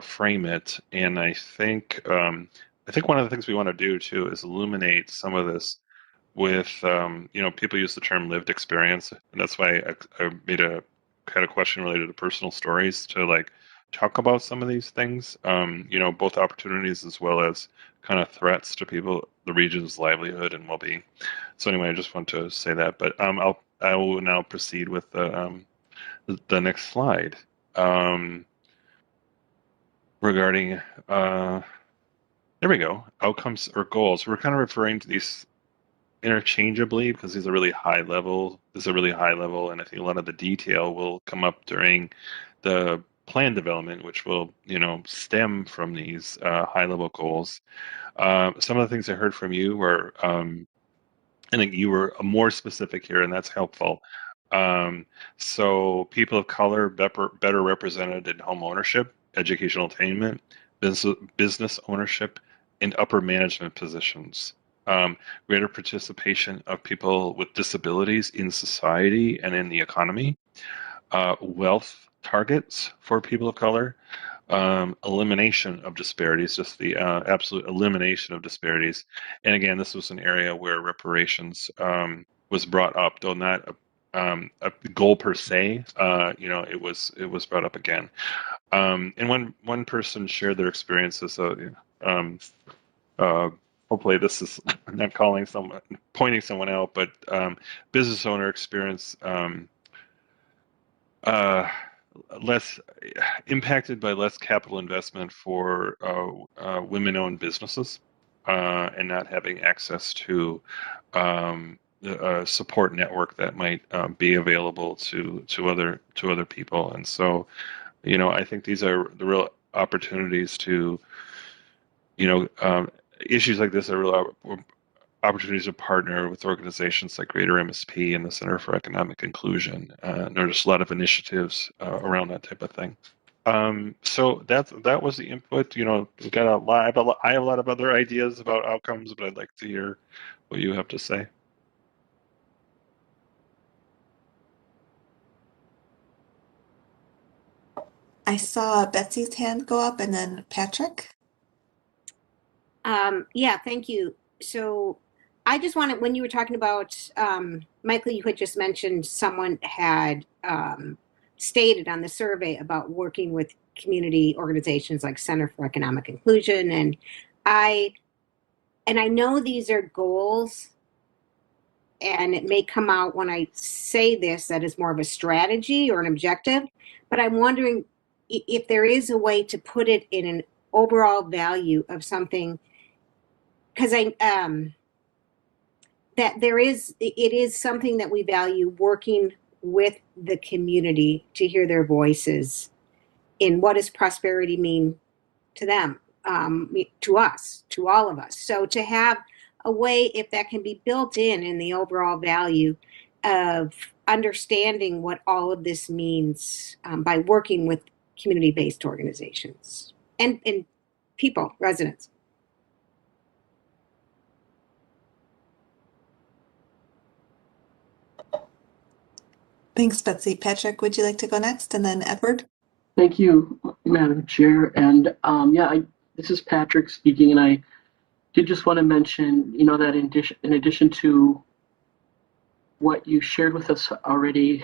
frame it. And I think one of the things we want to do too is illuminate some of this with people use the term lived experience, and that's why I had a question related to personal stories to like talk about some of these things, both opportunities as well as kind of threats to people, the region's livelihood and well-being. So anyway, I just want to say that, but I will now proceed with the next slide. Regarding, there we go, outcomes or goals. We're kind of referring to these interchangeably because these are really high level. This is a really high level, and I think a lot of the detail will come up during the plan development, which will, stem from these high level goals. Some of the things I heard from you were, I think you were more specific here, and that's helpful. So people of color better represented in home ownership, educational attainment, business ownership, and upper management positions. Greater participation of people with disabilities in society and in the economy. Wealth targets for people of color. Elimination of disparities, just the absolute elimination of disparities. And again, this was an area where reparations was brought up, though not a goal per se. It was brought up again. And one person shared their experiences. Hopefully this is not pointing someone out, but business owner experience less impacted by less capital investment for women-owned businesses and not having access to a support network that might be available to other people. And so, I think these are the real opportunities to, issues like this are real opportunities to partner with organizations like Greater MSP and the Center for Economic Inclusion. There's just a lot of initiatives around that type of thing. So that was the input. We've got a lot. I have a lot of other ideas about outcomes, but I'd like to hear what you have to say. I saw Betsy's hand go up and then Patrick. Yeah, thank you. So I just wanted, when you were talking about, Michael, you had just mentioned someone had stated on the survey about working with community organizations like Center for Economic Inclusion. And I know these are goals, and it may come out when I say this that is more of a strategy or an objective, but I'm wondering if there is a way to put it in an overall value of something, because that it is something that we value, working with the community to hear their voices in what does prosperity mean to them, to us, to all of us. So to have a way, if that can be built in the overall value of understanding what all of this means by working with community-based organizations and people, residents. Thanks, Betsy. Patrick, would you like to go next? And then Edward? Thank you, Madam Chair. And this is Patrick speaking. And I did just want to mention, that in addition to what you shared with us already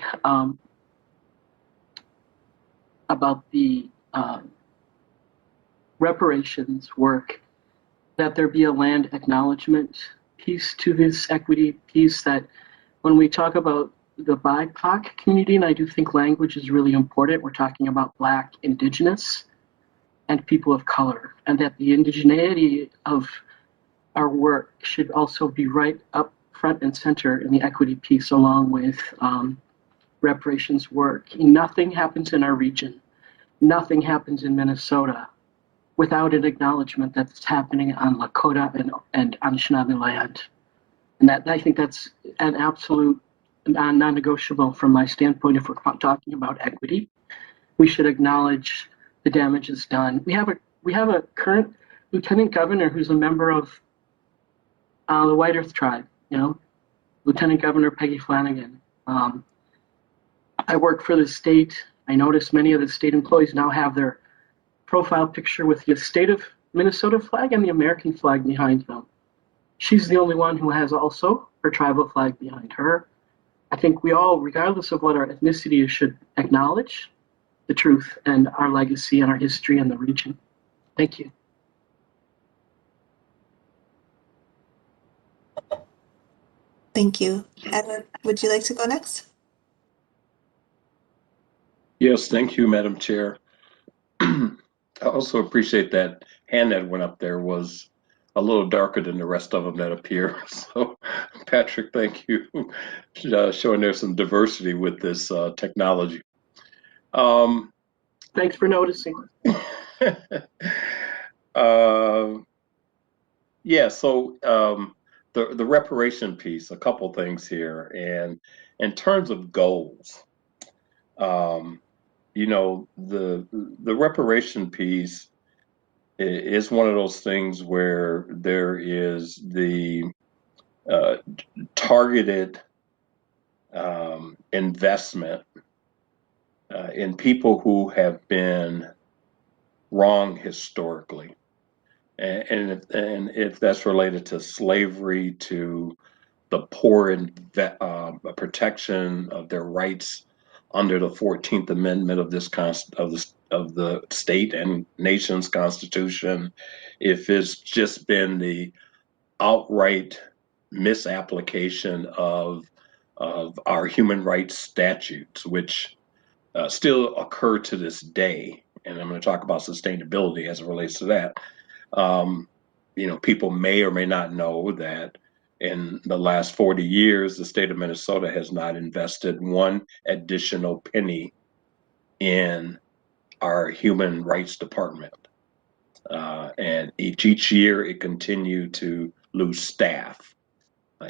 about the reparations work, that there be a land acknowledgement piece to this equity piece, that when we talk about the BIPOC community, and I do think language is really important, we're talking about Black, Indigenous, and people of color, and that the indigeneity of our work should also be right up front and center in the equity piece, along with reparations work. Nothing happens in our region nothing happens in Minnesota without an acknowledgement that it's happening on Lakota and Anishinaabe land. And that, I think that's an absolute non-negotiable from my standpoint. If we're talking about equity, we should acknowledge the damage that's done. We have a current lieutenant governor who's a member of the White Earth tribe, you know, Lieutenant Governor Peggy Flanagan. I work for the state. I notice many of the state employees now have their profile picture with the state of Minnesota flag and the American flag behind them. She's the only one who has also her tribal flag behind her. I think we all, regardless of what our ethnicity is, should acknowledge the truth and our legacy and our history in the region. Thank you. Thank you. Edward, would you like to go next? Yes, thank you, Madam Chair. I also appreciate that hand that went up there was a little darker than the rest of them that appear. So, Patrick, thank you. Showing there's some diversity with this technology. Thanks for noticing. Yeah, so the reparation piece, a couple things here. And in terms of goals, you know, the reparation piece is one of those things where there is the targeted investment in people who have been wrong historically. And if that's related to slavery, to the poor protection of their rights under the 14th Amendment of this of the state and nation's constitution, if it's just been the outright misapplication of our human rights statutes, which still occur to this day, and I'm going to talk about sustainability as it relates to that. You know, people may or may not know that in the last 40 years, the state of Minnesota has not invested one additional penny in our human rights department. And each year it continued to lose staff.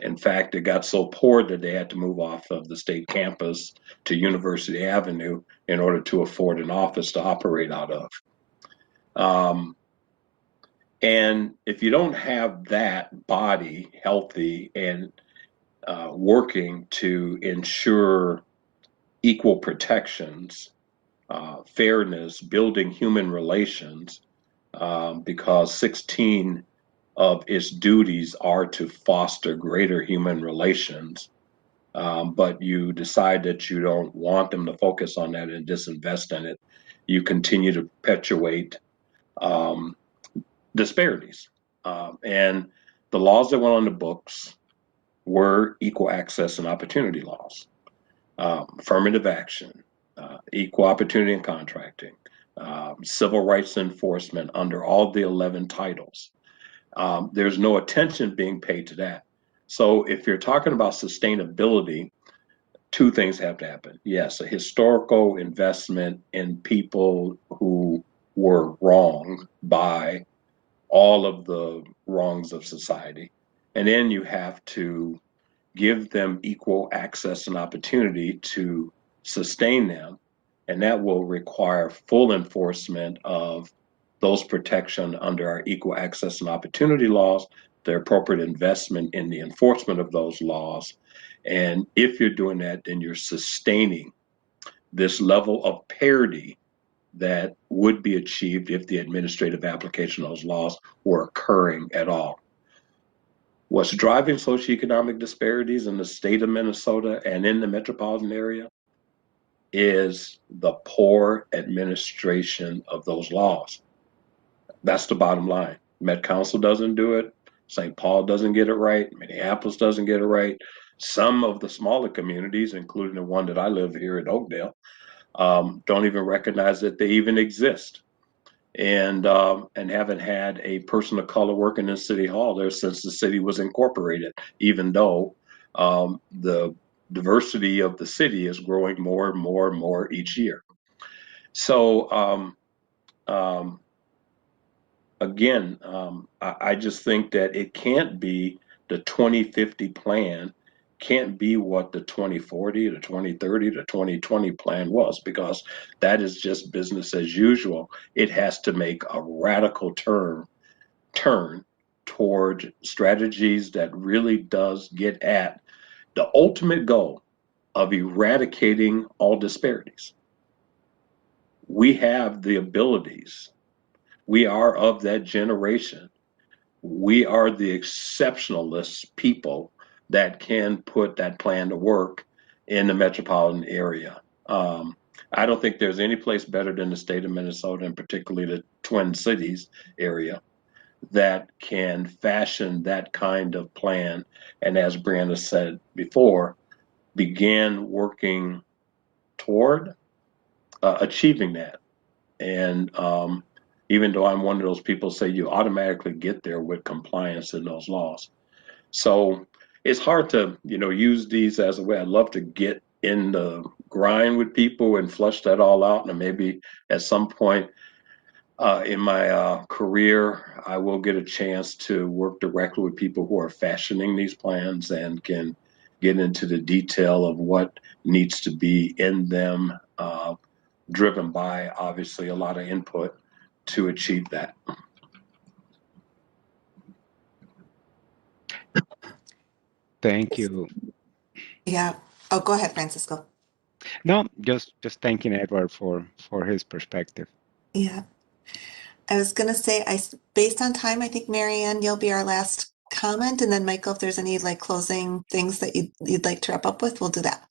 In fact, it got so poor that they had to move off of the state campus to University Avenue in order to afford an office to operate out of. And if you don't have that body healthy and working to ensure equal protections, fairness, building human relations, because 16 of its duties are to foster greater human relations, but you decide that you don't want them to focus on that and disinvest in it, you continue to perpetuate disparities. And the laws that went on the books were equal access and opportunity laws, affirmative action, equal opportunity in contracting, civil rights enforcement under all the 11 titles. There's no attention being paid to that. So if you're talking about sustainability, two things have to happen. Yes, a historical investment in people who were wronged by all of the wrongs of society. And then you have to give them equal access and opportunity to sustain them. And that will require full enforcement of those protections under our equal access and opportunity laws, the appropriate investment in the enforcement of those laws. And if you're doing that, then you're sustaining this level of parity that would be achieved if the administrative application of those laws were occurring at all. What's driving socioeconomic disparities in the state of Minnesota and in the metropolitan area is the poor administration of those laws. That's the bottom line. Met Council doesn't do it. St. Paul doesn't get it right. Minneapolis doesn't get it right. Some of the smaller communities, including the one that I live here in Oakdale, don't even recognize that they even exist, and haven't had a person of color working in City Hall there since the city was incorporated, even though the diversity of the city is growing more and more and more each year. So again, I just think that it can't be the 2050 plan, can't be what the 2040, the 2030, the 2020 plan was, because that is just business as usual. It has to make a radical turn toward strategies that really does get at the ultimate goal of eradicating all disparities. We have the abilities. We are of that generation. We are the exceptionalist people that can put that plan to work in the metropolitan area. I don't think there's any place better than the state of Minnesota, and particularly the Twin Cities area, that can fashion that kind of plan. And as Brianna said before, began working toward achieving that. And even though I'm one of those people say you automatically get there with compliance in those laws. So it's hard to, use these as a way. I'd love to get in the grind with people and flush that all out. And maybe at some point in my career, I will get a chance to work directly with people who are fashioning these plans and can get into the detail of what needs to be in them, driven by obviously a lot of input to achieve that. Thank you. Yeah. Oh, go ahead, Francisco. No, just thanking Edward for his perspective. Yeah. I was going to say, based on time, I think, Marianne, you'll be our last comment. And then Michael, if there's any closing things that you'd like to wrap up with, we'll do that.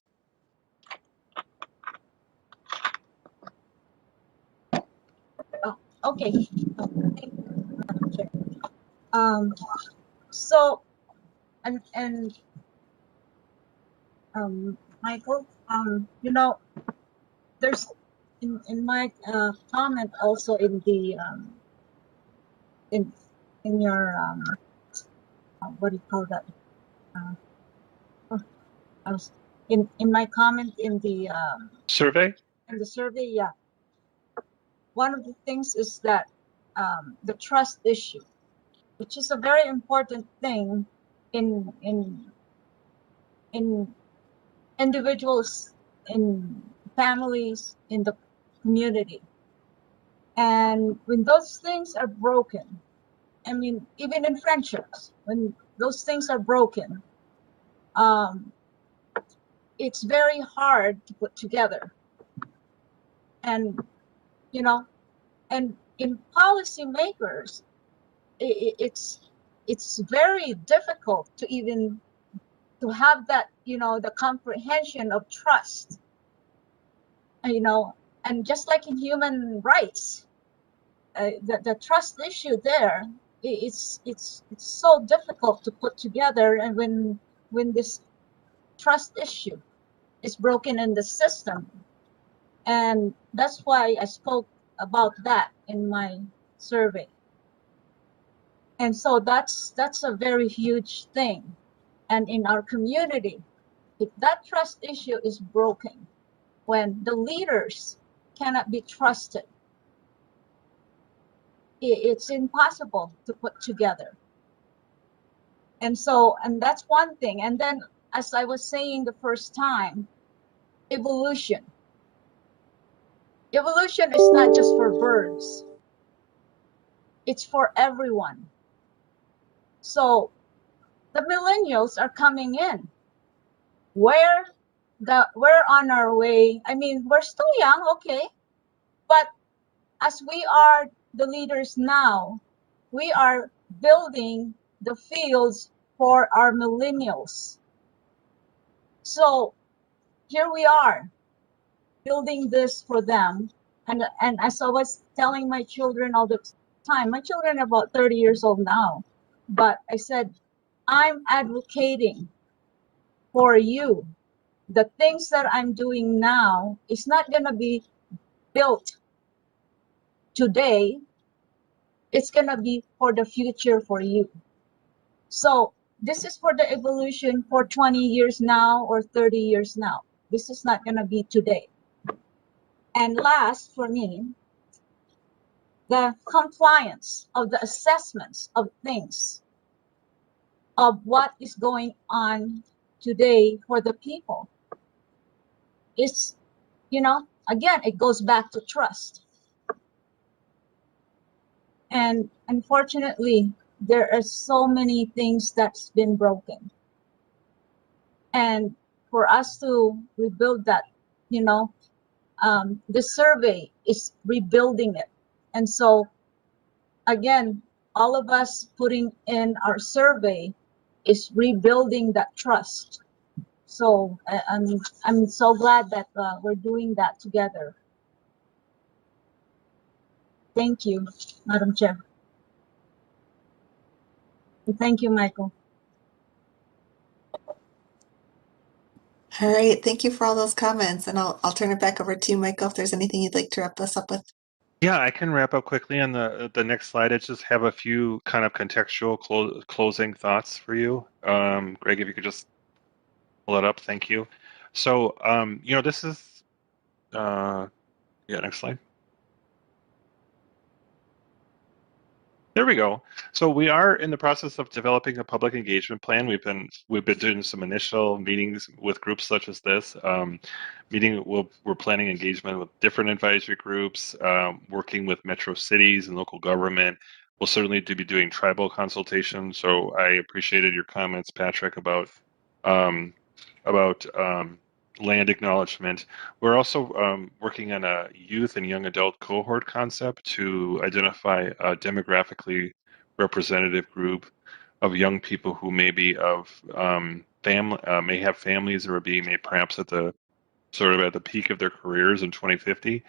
Oh, okay. So, Michael, there's in my comment also in the in your what do you call that? I was in my comment in the survey. In the survey, yeah. One of the things is that the trust issue, which is a very important thing in individuals, in families, in the community. And when those things are broken, I mean, even in friendships, when those things are broken, it's very hard to put together. And, and in policymakers, it's very difficult to even to have that, the comprehension of trust, and just like in human rights, the trust issue there, it's so difficult to put together. And when this trust issue is broken in the system, and that's why I spoke about that in my survey. And so that's a very huge thing. And in our community, if that trust issue is broken, when the leaders cannot be trusted, it's impossible to put together. And so, and that's one thing. And then, as I was saying the first time, evolution. Evolution is not just for birds. It's for everyone. So the millennials are coming in. We're on our way. I mean, we're still young, okay, but as we are the leaders now, we are building the fields for our millennials. So here we are building this for them. And as I was telling my children all the time, my children are about 30 years old now, but I said, I'm advocating for you. The things that I'm doing now is not going to be built today. It's going to be for the future for you. So this is for the evolution for 20 years now or 30 years now. This is not going to be today. And last for me, the compliance of the assessments of things, of what is going on today for the people. It's, you know, again, it goes back to trust. And unfortunately, there are so many things that's been broken. And for us to rebuild that, you know, the survey is rebuilding it. And so, again, all of us putting in our survey is rebuilding that trust. So I'm so glad that we're doing that together. Thank you, Madam Chair. And thank you, Michael. All right, thank you for all those comments, and I'll turn it back over to you, Michael, if there's anything you'd like to wrap us up with. Yeah, I can wrap up quickly on the next slide. I just have a few kind of contextual closing thoughts for you. Greg, if you could just pull it up, thank you. So, you know, this is, yeah, next slide. There we go. So we are in the process of developing a public engagement plan. We've been doing some initial meetings with groups such as this. We're planning engagement with different advisory groups, working with metro cities and local government. We'll certainly be doing tribal consultations. So I appreciated your comments, Patrick, about land acknowledgement. We're also working on a youth and young adult cohort concept to identify a demographically representative group of young people who may be of may have families or be perhaps at the sort of at the peak of their careers in 2050.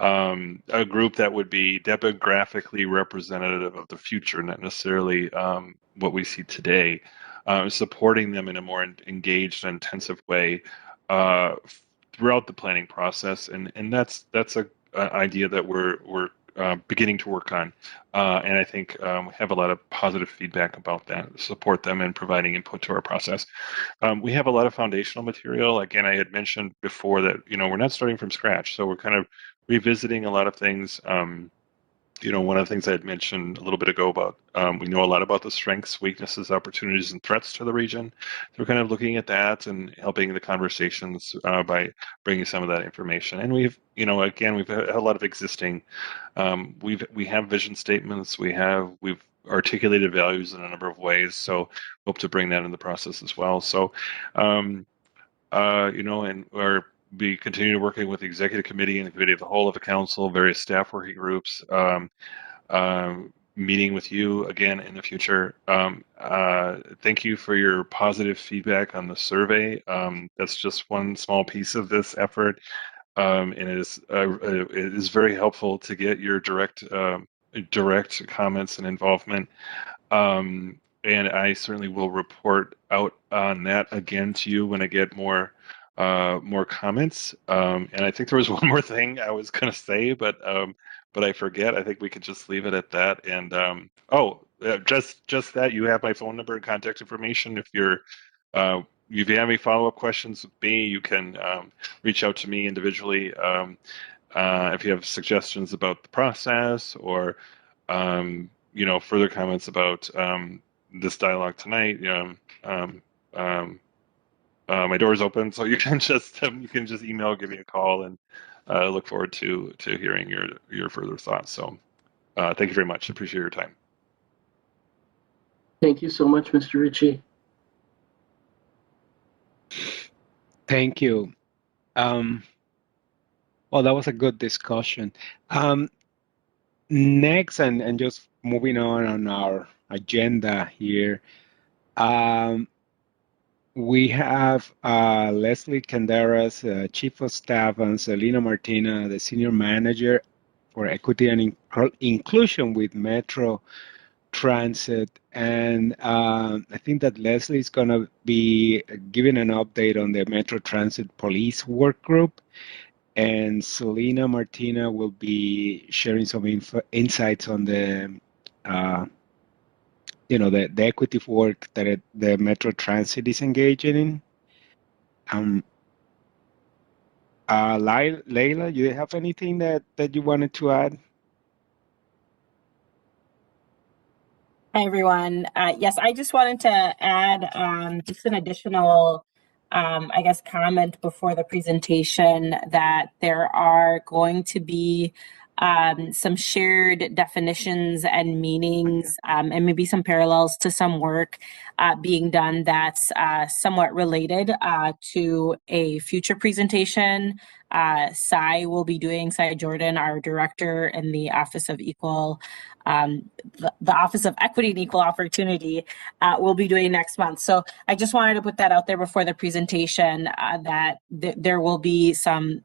A group that would be demographically representative of the future, not necessarily what we see today. Supporting them in a more engaged and intensive way throughout the planning process, and that's an idea that we're beginning to work on, and I think we have a lot of positive feedback about that. Support them in providing input to our process. We have a lot of foundational material. Again, I had mentioned before that we're not starting from scratch, so we're kind of revisiting a lot of things. One of the things I had mentioned a little bit ago about we know a lot about the strengths, weaknesses, opportunities, and threats to the region. So we're kind of looking at that and helping the conversations by bringing some of that information. And we've had a lot of existing. We have vision statements. We've articulated values in a number of ways. So hope to bring that in the process as well. So, and we continue working with the executive committee and the committee of the whole of the council, various staff working groups, meeting with you again in the future. Thank you for your positive feedback on the survey. That's just one small piece of this effort. And it is very helpful to get your direct comments and involvement. And I certainly will report out on that again to you when I get more comments. And I think there was one more thing I was going to say, but I forget. I think we could just leave it at that. And just that you have my phone number and contact information. If you have any follow-up questions with me, you can reach out to me individually. If you have suggestions about the process or further comments about this dialogue tonight, my door is open, so you can just email, give me a call, and I look forward to hearing your further thoughts. So thank you very much. Appreciate your time. Thank you so much, Mr. Ritchie. Thank you. Well, that was a good discussion. Next, and just moving on our agenda here, we have Lesley Kandaras, Chief of Staff, and Celina Martina, the Senior Manager for Equity and Inclusion with Metro Transit. And I think that Lesley is going to be giving an update on the Metro Transit Police Work Group. And Celina Martina will be sharing some insights on the the equity work that the Metro Transit is engaging in. Layla, you have anything that you wanted to add? Hi, everyone. Yes, I just wanted to add just an additional, I guess, comment before the presentation that there are going to be some shared definitions and meanings and maybe some parallels to some work being done that's somewhat related to a future presentation. Cy will be doing, Cy Jordan, our director in the Office of the Office of Equity and Equal Opportunity will be doing next month. So I just wanted to put that out there before the presentation that there will be some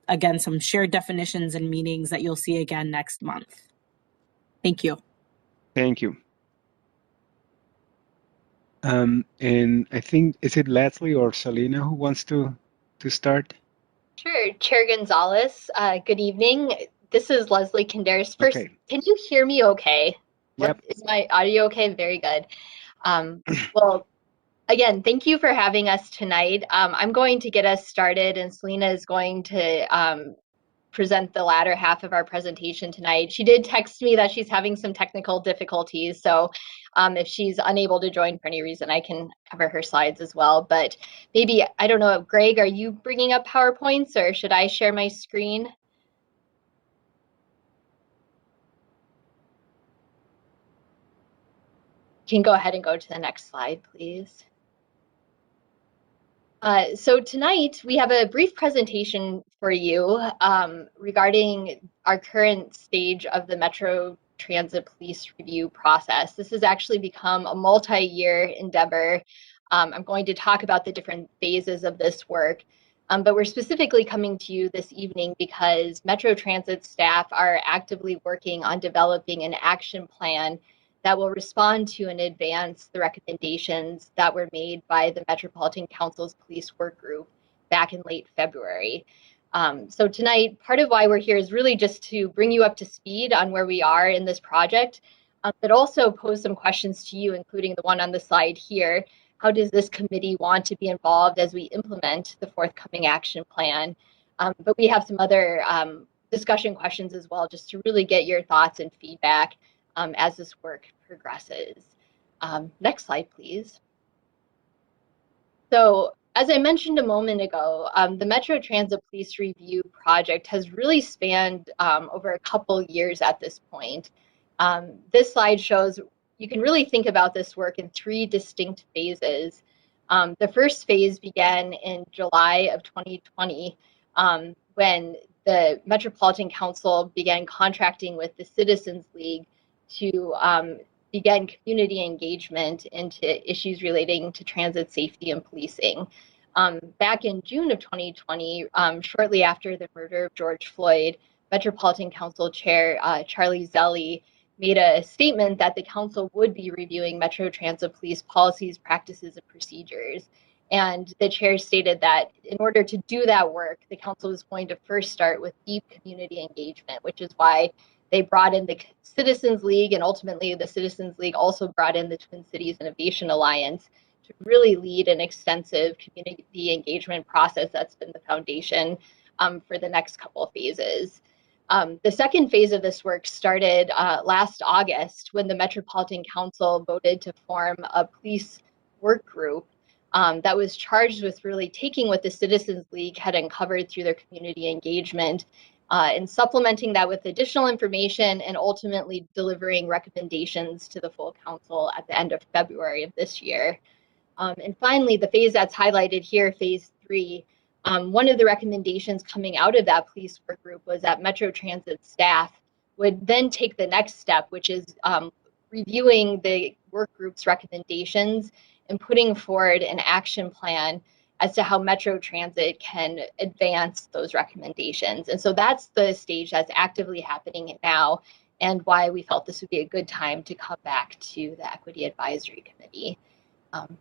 shared definitions and meanings that you'll see again next month. Thank you. Thank you. And I think, is it Lesley or Celina who wants to start? Sure, Chair Gonzalez, good evening. This is Lesley Kandaras. First, Okay. Can you hear me okay? Yep. Is my audio okay? Very good. Well, again, thank you for having us tonight. I'm going to get us started, and Celina is going to present the latter half of our presentation tonight. She did text me that she's having some technical difficulties, so if she's unable to join for any reason, I can cover her slides as well. But maybe, I don't know, Greg, are you bringing up PowerPoints, or should I share my screen? You can go ahead and go to the next slide, please. So tonight we have a brief presentation for you regarding our current stage of the Metro Transit Police Review process. This has actually become a multi-year endeavor. I'm going to talk about the different phases of this work, but we're specifically coming to you this evening because Metro Transit staff are actively working on developing an action plan that will respond to and advance the recommendations that were made by the Metropolitan Council's Police Work Group back in late February. So tonight, part of why we're here is really just to bring you up to speed on where we are in this project, but also pose some questions to you, including the one on the slide here. How does this committee want to be involved as we implement the forthcoming action plan? But we have some other discussion questions as well, just to really get your thoughts and feedback as this work progresses. Next slide, please. So, as I mentioned a moment ago, the Metro Transit Police Review project has really spanned over a couple years at this point. This slide shows you can really think about this work in three distinct phases. The first phase began in July of 2020 when the Metropolitan Council began contracting with the Citizens League to begin community engagement into issues relating to transit safety and policing. Back in June of 2020, shortly after the murder of George Floyd, Metropolitan Council Chair Charlie Zelli made a statement that the council would be reviewing Metro Transit Police policies, practices, and procedures. And the chair stated that in order to do that work, the council was going to first start with deep community engagement, which is why they brought in the Citizens League, and ultimately the Citizens League also brought in the Twin Cities Innovation Alliance to really lead an extensive community engagement process that's been the foundation for the next couple of phases. The second phase of this work started last August when the Metropolitan Council voted to form a police work group that was charged with really taking what the Citizens League had uncovered through their community engagement and supplementing that with additional information and ultimately delivering recommendations to the full council at the end of February of this year. And finally, the phase that's highlighted here, phase 3, one of the recommendations coming out of that police work group was that Metro Transit staff would then take the next step, which is reviewing the work group's recommendations and putting forward an action plan as to how Metro Transit can advance those recommendations. And so that's the stage that's actively happening now, and why we felt this would be a good time to come back to the Equity Advisory Committee.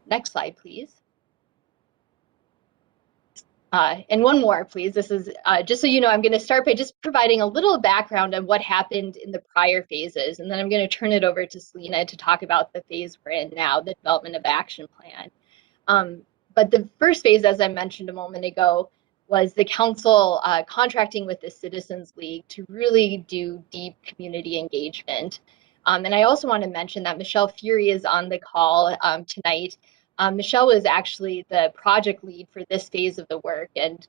Next slide, please. And one more, please. This is just so you know, I'm going to start by just providing a little background on what happened in the prior phases, and then I'm going to turn it over to Celina to talk about the phase we're in now, the development of the action plan. But the first phase, as I mentioned a moment ago, was the council contracting with the Citizens League to really do deep community engagement. And I also want to mention that Michelle Fury is on the call tonight. Michelle was actually the project lead for this phase of the work, and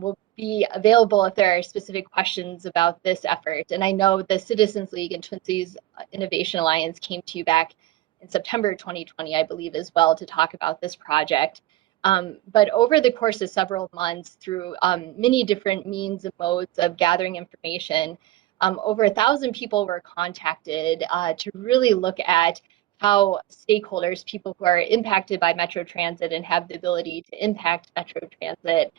will be available if there are specific questions about this effort. And I know the Citizens League and Twin Cities Innovation Alliance came to you back in September 2020, I believe, as well, to talk about this project. But over the course of several months, through many different means and modes of gathering information, over 1,000 people were contacted to really look at how stakeholders, people who are impacted by Metro Transit and have the ability to impact Metro Transit,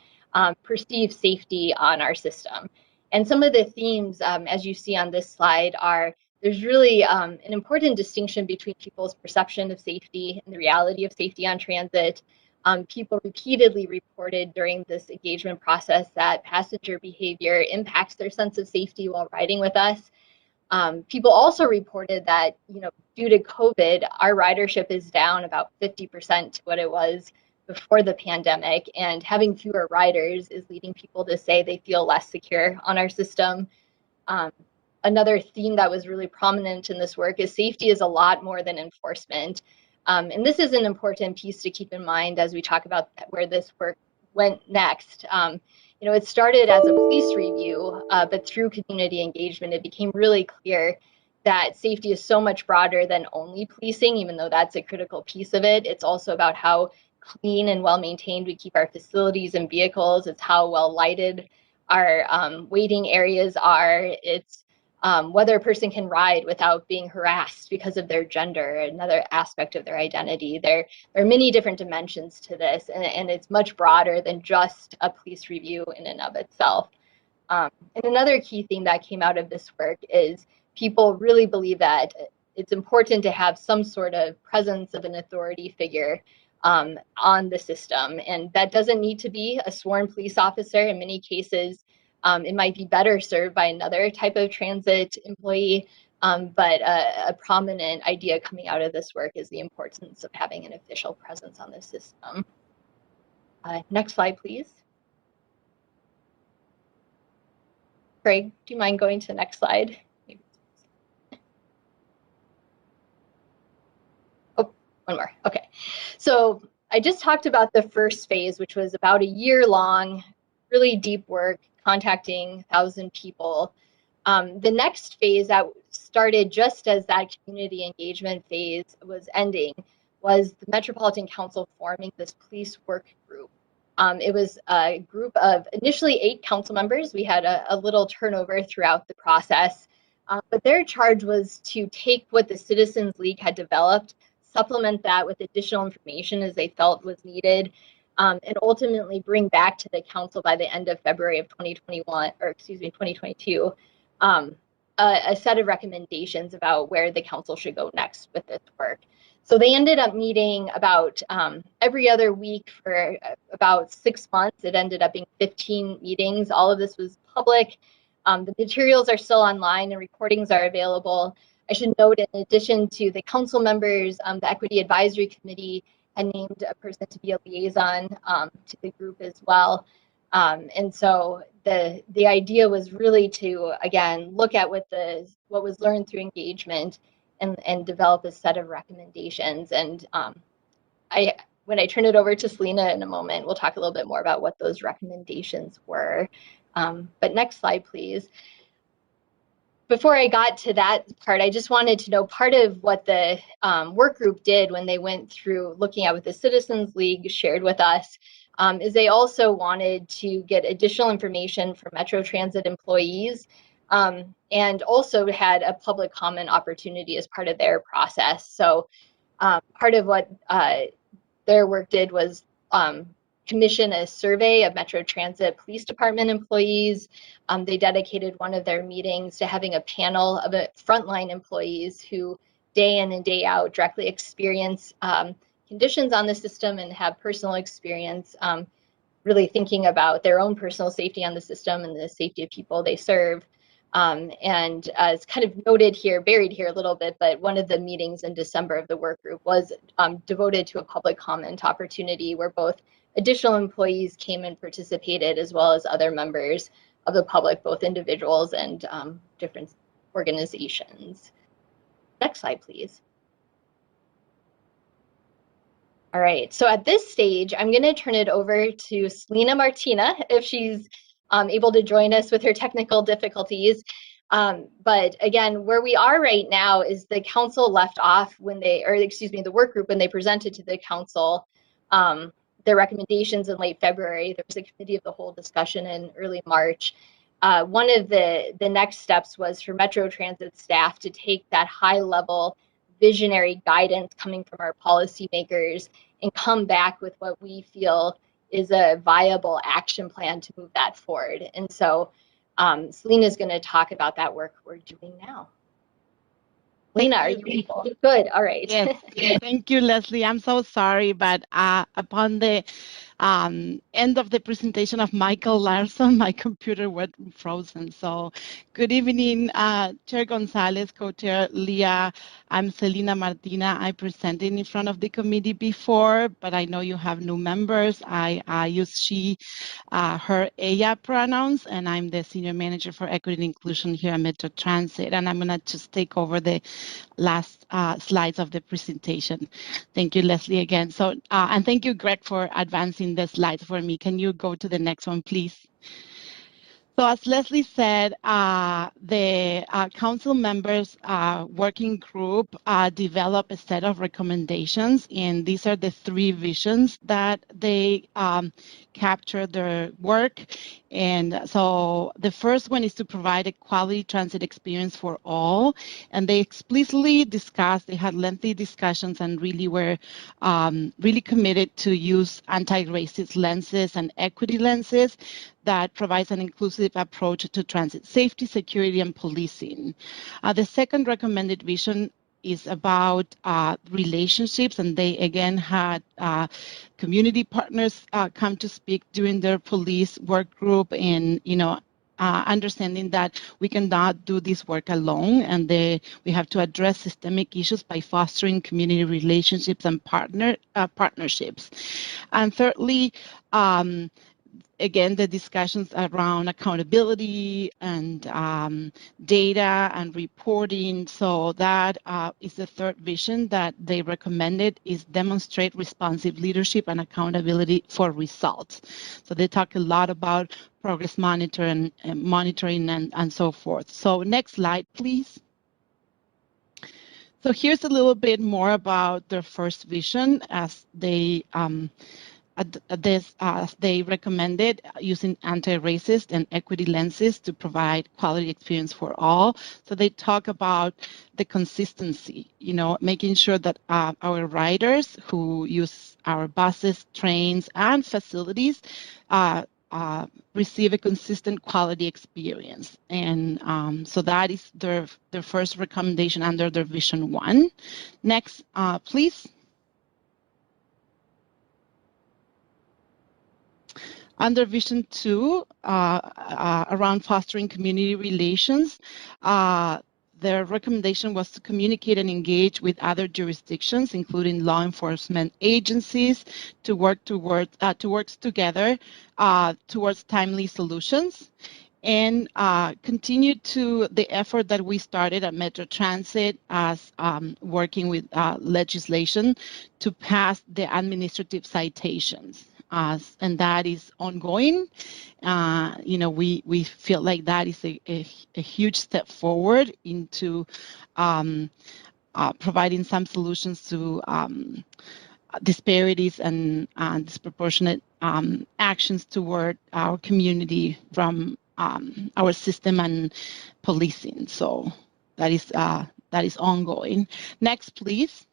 perceive safety on our system. And some of the themes, as you see on this slide, are there's really an important distinction between people's perception of safety and the reality of safety on transit. People repeatedly reported during this engagement process that passenger behavior impacts their sense of safety while riding with us. People also reported that, due to COVID, our ridership is down about 50% to what it was before the pandemic, and having fewer riders is leading people to say they feel less secure on our system. Another theme that was really prominent in this work is safety is a lot more than enforcement. And this is an important piece to keep in mind as we talk about where this work went next. It started as a police review, but through community engagement, it became really clear that safety is so much broader than only policing, even though that's a critical piece of it. It's also about how clean and well-maintained we keep our facilities and vehicles. It's how well lighted our waiting areas are. It's whether a person can ride without being harassed because of their gender, another aspect of their identity. There are many different dimensions to this, and it's much broader than just a police review in and of itself. And another key theme that came out of this work is people really believe that it's important to have some sort of presence of an authority figure on the system. And that doesn't need to be a sworn police officer. In many cases, it might be better served by another type of transit employee, but a prominent idea coming out of this work is the importance of having an official presence on the system. Next slide, please. Greg, do you mind going to the next slide? Oh, one more. Okay. So I just talked about the first phase, which was about a year long, really deep work, contacting 1,000 people. The next phase that started just as that community engagement phase was ending was the Metropolitan Council forming this police work group. It was a group of initially 8 council members. We had a little turnover throughout the process, but their charge was to take what the Citizens League had developed, supplement that with additional information as they felt was needed, and ultimately bring back to the council by the end of February of 2022, a set of recommendations about where the council should go next with this work. So they ended up meeting about every other week for about 6 months. It ended up being 15 meetings. All of this was public. The materials are still online and recordings are available. I should note, in addition to the council members, the Equity Advisory Committee had named a person to be a liaison to the group as well. And so the idea was really to, again, look at what was learned through engagement and develop a set of recommendations. And when I turn it over to Celina in a moment, we'll talk a little bit more about what those recommendations were. But next slide, please. Before I got to that part, I just wanted to know part of what the work group did when they went through looking at what the Citizens League shared with us is they also wanted to get additional information from Metro Transit employees and also had a public comment opportunity as part of their process. So part of what their work did was commission a survey of Metro Transit Police Department employees. They dedicated one of their meetings to having a panel of frontline employees who day in and day out directly experience conditions on the system and have personal experience really thinking about their own personal safety on the system and the safety of people they serve. And it's kind of noted here, buried here a little bit, but one of the meetings in December of the work group was devoted to a public comment opportunity where both additional employees came and participated, as well as other members of the public, both individuals and different organizations. Next slide, please. All right, so at this stage, I'm going to turn it over to Celina Martina, if she's able to join us with her technical difficulties. But again, where we are right now is the council left off when they, or excuse me, the work group, when they presented to the council their recommendations in late February. There was a committee of the whole discussion in early March. One of the next steps was for Metro Transit staff to take that high level visionary guidance coming from our policymakers and come back with what we feel is a viable action plan to move that forward. And so Celina is going to talk about that work we're doing now. Celina, are you able? Good, all right. Yes, thank you, Lesley. I'm so sorry, but upon the end of the presentation of Michael Larson, my computer went frozen. So good evening, Chair Gonzalez, Co-Chair Leah. I'm Celina Martina. I presented in front of the committee before, but I know you have new members. I use she, her, ella pronouns, and I'm the Senior Manager for Equity and Inclusion here at Metro Transit. And I'm gonna just take over the last slides of the presentation. Thank you, Lesley, again. So, and thank you, Greg, for advancing the slides for me. Can you go to the next one, please? So as Lesley said, the council members working group developed a set of recommendations, and these are the 3 visions that they capture their work. And so the first one is to provide a quality transit experience for all. And they explicitly discussed, they had lengthy discussions and really were really committed to use anti-racist lenses and equity lenses that provides an inclusive approach to transit safety, security, and policing. The second recommended vision is about relationships, and they again had community partners come to speak during their police work group, and understanding that we cannot do this work alone, and we have to address systemic issues by fostering community relationships and partnerships. And thirdly, again, the discussions around accountability and data and reporting. So that is the third vision that they recommended, is demonstrate responsive leadership and accountability for results. So they talk a lot about progress monitoring and so forth. So next slide, please. So here's a little bit more about their first vision, as they they recommended using anti-racist and equity lenses to provide quality experience for all. So they talk about the consistency, making sure that our riders who use our buses, trains, and facilities receive a consistent quality experience. And so that is their first recommendation under their Vision 1. Next, please. Under Vision 2, around fostering community relations, their recommendation was to communicate and engage with other jurisdictions, including law enforcement agencies, to work together towards timely solutions, and continue to the effort that we started at Metro Transit as working with legislation to pass the administrative citations. And that is ongoing. We feel like that is a huge step forward into providing some solutions to disparities and disproportionate actions toward our community from our system and policing. So that is ongoing. Next, please.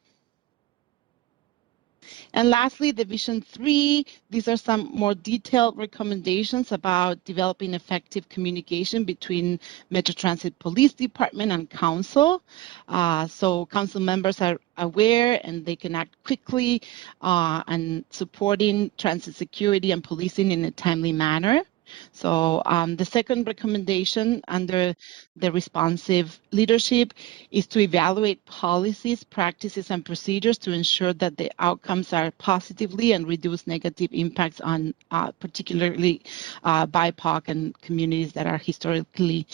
And lastly, the Vision 3, these are some more detailed recommendations about developing effective communication between Metro Transit Police Department and Council. So Council members are aware and they can act quickly and supporting transit security and policing in a timely manner. So the second recommendation under the responsive leadership is to evaluate policies, practices, and procedures to ensure that the outcomes are positively and reduce negative impacts on particularly BIPOC and communities that are historically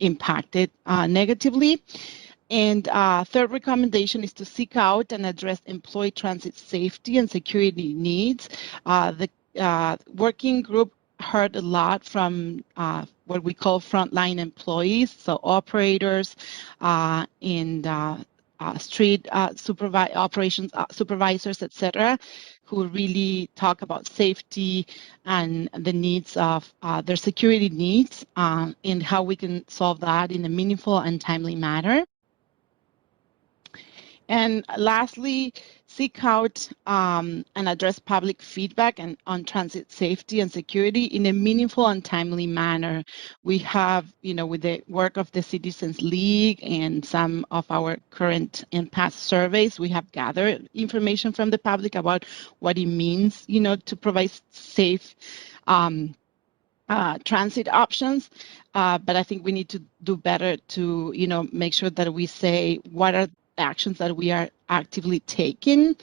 impacted negatively. And third recommendation is to seek out and address employee transit safety and security needs. The working group heard a lot from what we call frontline employees, so operators and street operations supervisors, etc., who really talk about safety and the needs of their security needs and how we can solve that in a meaningful and timely manner. And lastly, seek out and address public feedback and on transit safety and security in a meaningful and timely manner. We have, with the work of the Citizens League and some of our current and past surveys, we have gathered information from the public about what it means, to provide safe transit options. But I think we need to do better to, make sure that we say what are actions that we are actively taking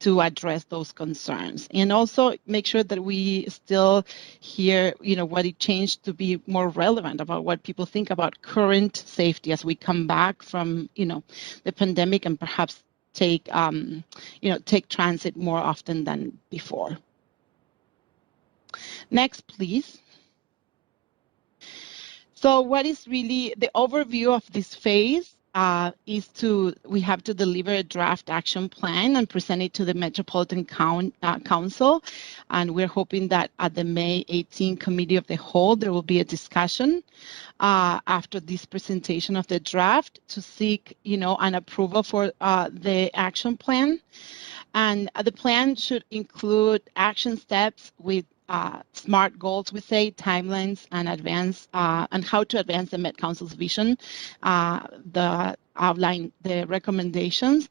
to address those concerns, and also make sure that we still hear, what it changed to be more relevant about what people think about current safety as we come back from, the pandemic, and perhaps take transit more often than before. Next, please. So what is really the overview of this phase is we have to deliver a draft action plan and present it to the Metropolitan Council. And we're hoping that at the May 18 Committee of the Whole, there will be a discussion after this presentation of the draft to seek, an approval for the action plan. And the plan should include action steps with SMART goals, we say, timelines, and and how to advance the Met Council's vision, the recommendations.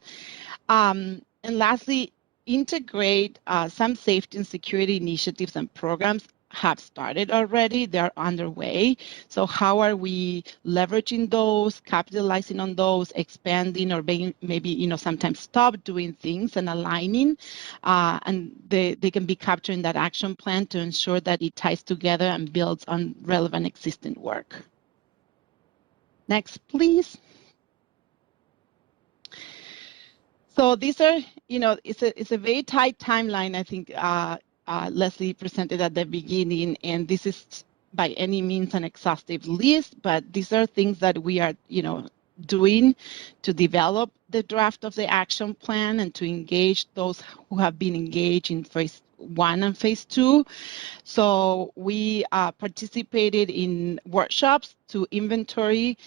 And lastly, integrate some safety and security initiatives and programs have started already. They're underway. So how are we leveraging those, capitalizing on those, expanding, or maybe sometimes stop doing things and aligning, and they can be captured in that action plan to ensure that it ties together and builds on relevant existing work. Next, please. So these are, it's a very tight timeline, I think, Lesley presented at the beginning, and this is by any means an exhaustive list, but these are things that we are, doing to develop the draft of the action plan and to engage those who have been engaged in phase 1 and phase 2. So we participated in workshops to inventory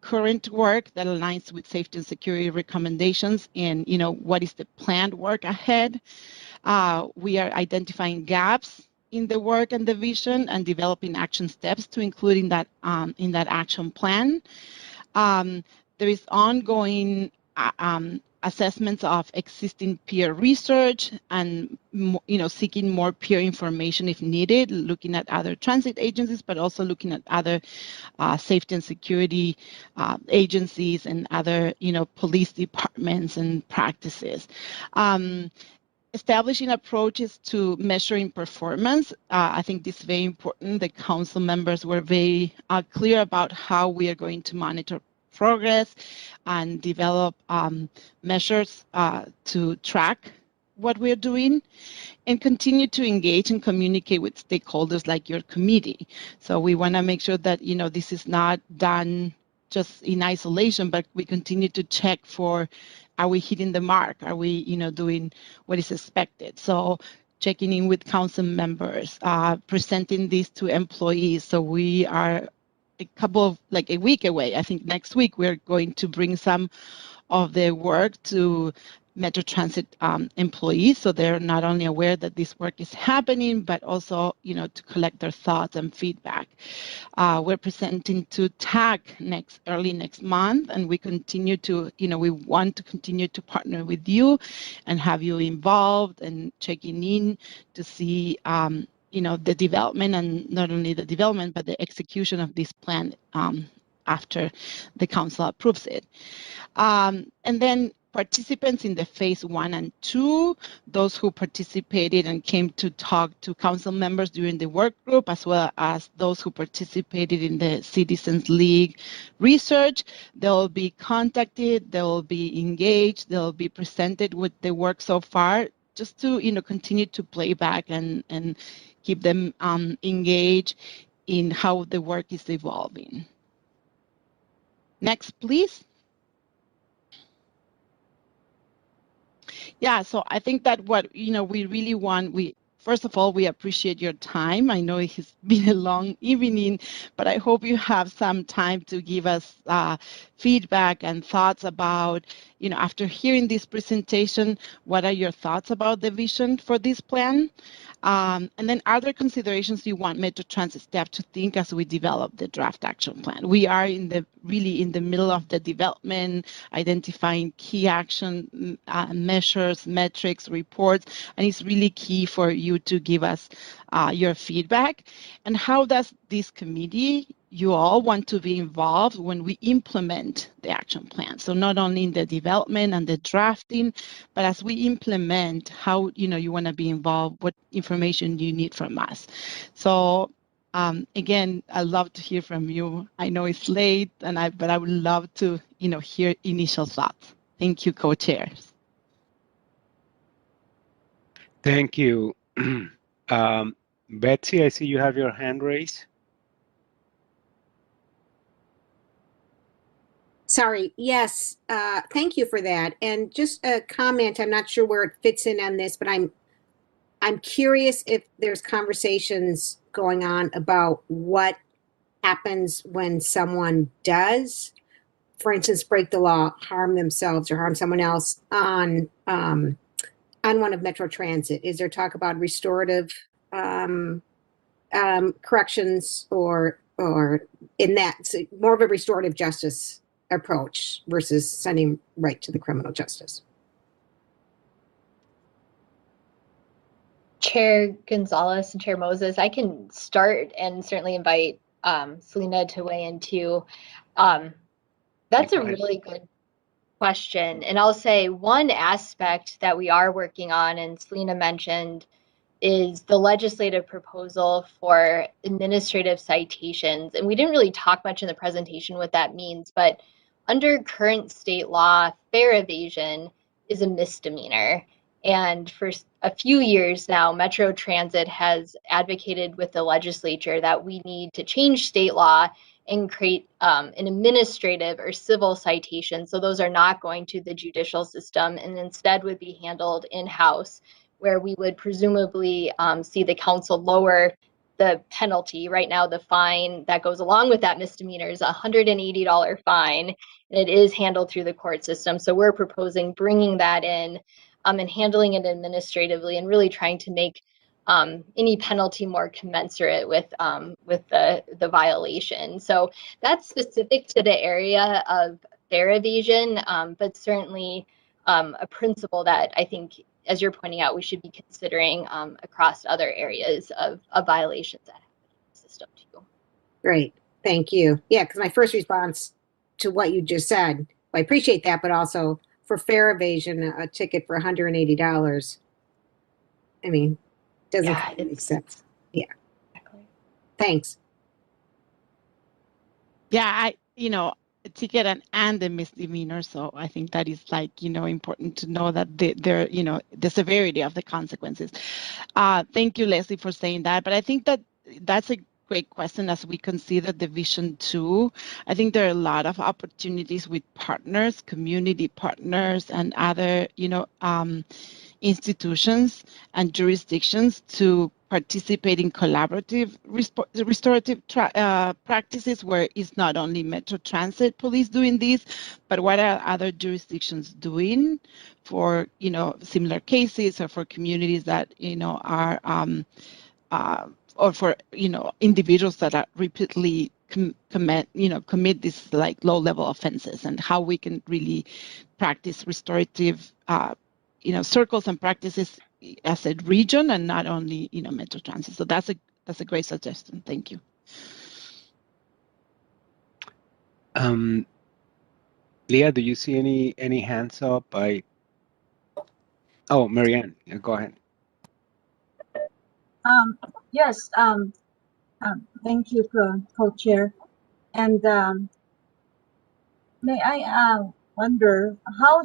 current work that aligns with safety and security recommendations, and what is the planned work ahead. We are identifying gaps in the work and the vision and developing action steps to include in that action plan. There is ongoing assessments of existing peer research and seeking more peer information if needed, looking at other transit agencies, but also looking at other safety and security agencies and other police departments and practices. Establishing approaches to measuring performance. I think this is very important. The council members were very clear about how we are going to monitor progress and develop measures to track what we're doing, and continue to engage and communicate with stakeholders like your committee. So we want to make sure that this is not done just in isolation, but we continue to check for, are we hitting the mark? Are we doing what is expected? So checking in with council members, presenting this to employees. So we are a week away. I think next week we're going to bring some of the work to Metro Transit employees, so they're not only aware that this work is happening, but also, to collect their thoughts and feedback. We're presenting to TAC early next month, and we continue to, we want to continue to partner with you and have you involved and checking in to see the development, and not only the development, but the execution of this plan after the council approves it. And then participants in the phase 1 and 2, those who participated and came to talk to council members during the work group, as well as those who participated in the Citizens League research, they'll be contacted, they'll be engaged, they'll be presented with the work so far, just to continue to play back and keep them engaged in how the work is evolving. Next, please. Yeah, so I think that what we really want, first of all, we appreciate your time. I know it has been a long evening, but I hope you have some time to give us feedback and thoughts about, after hearing this presentation, what are your thoughts about the vision for this plan? And then other considerations you want Metro Transit staff to think as we develop the draft action plan. We are really in the middle of the development, identifying key action measures, metrics, reports, and it's really key for you to give us your feedback. And how does this committee, you all, want to be involved when we implement the action plan? So not only in the development and the drafting, but as we implement, how you want to be involved, what information you need from us. So again, I'd love to hear from you. I know it's late, but I would love to hear initial thoughts. Thank you, co-chairs. Thank you. Betsy, I see you have your hand raised. Sorry, yes, thank you for that. And just a comment, I'm not sure where it fits in on this, but I'm curious if there's conversations going on about what happens when someone does, for instance, break the law, harm themselves or harm someone else on one of Metro Transit. Is there talk about restorative corrections or in that, so more of a restorative justice approach versus sending right to the criminal justice? Chair Gonzalez and Chair Moses, I can start and certainly invite Celina to weigh in too. That's a really good question. And I'll say one aspect that we are working on, and Celina mentioned, is the legislative proposal for administrative citations. And we didn't really talk much in the presentation what that means, but under current state law, fare evasion is a misdemeanor. And for a few years now, Metro Transit has advocated with the legislature that we need to change state law and create an administrative or civil citation. So those are not going to the judicial system and instead would be handled in-house, where we would presumably see the council lower the penalty. Right now, the fine that goes along with that misdemeanor is a $180 fine, and it is handled through the court system. So we're proposing bringing that in and handling it administratively and really trying to make any penalty more commensurate with the violation. So that's specific to the area of fare evasion, but certainly a principle that I think, as you're pointing out, we should be considering across other areas of violations that happen in the system too. Great, thank you. Yeah, because my first response to what you just said, I appreciate that, but also for fare evasion, a ticket for $180, I mean, doesn't make sense. Yeah, exactly. Thanks. Yeah, a ticket and the misdemeanor. So I think that is important to know that the severity of the consequences. Thank you, Lesley, for saying that. But I think that that's a great question as we consider the Vision 2. I think there are a lot of opportunities with partners, community partners, and other, institutions and jurisdictions to participate in collaborative restorative practices, where it's not only Metro Transit Police doing this, but what are other jurisdictions doing for similar cases, or for communities that are or for individuals that are repeatedly commit these low-level offenses, and how we can really practice restorative circles and practices as a region and not only, Metro Transit. So that's a great suggestion. Thank you. Leah, do you see any hands up? Oh, Marianne, go ahead. Yes. Thank you, co-chair. And may I wonder how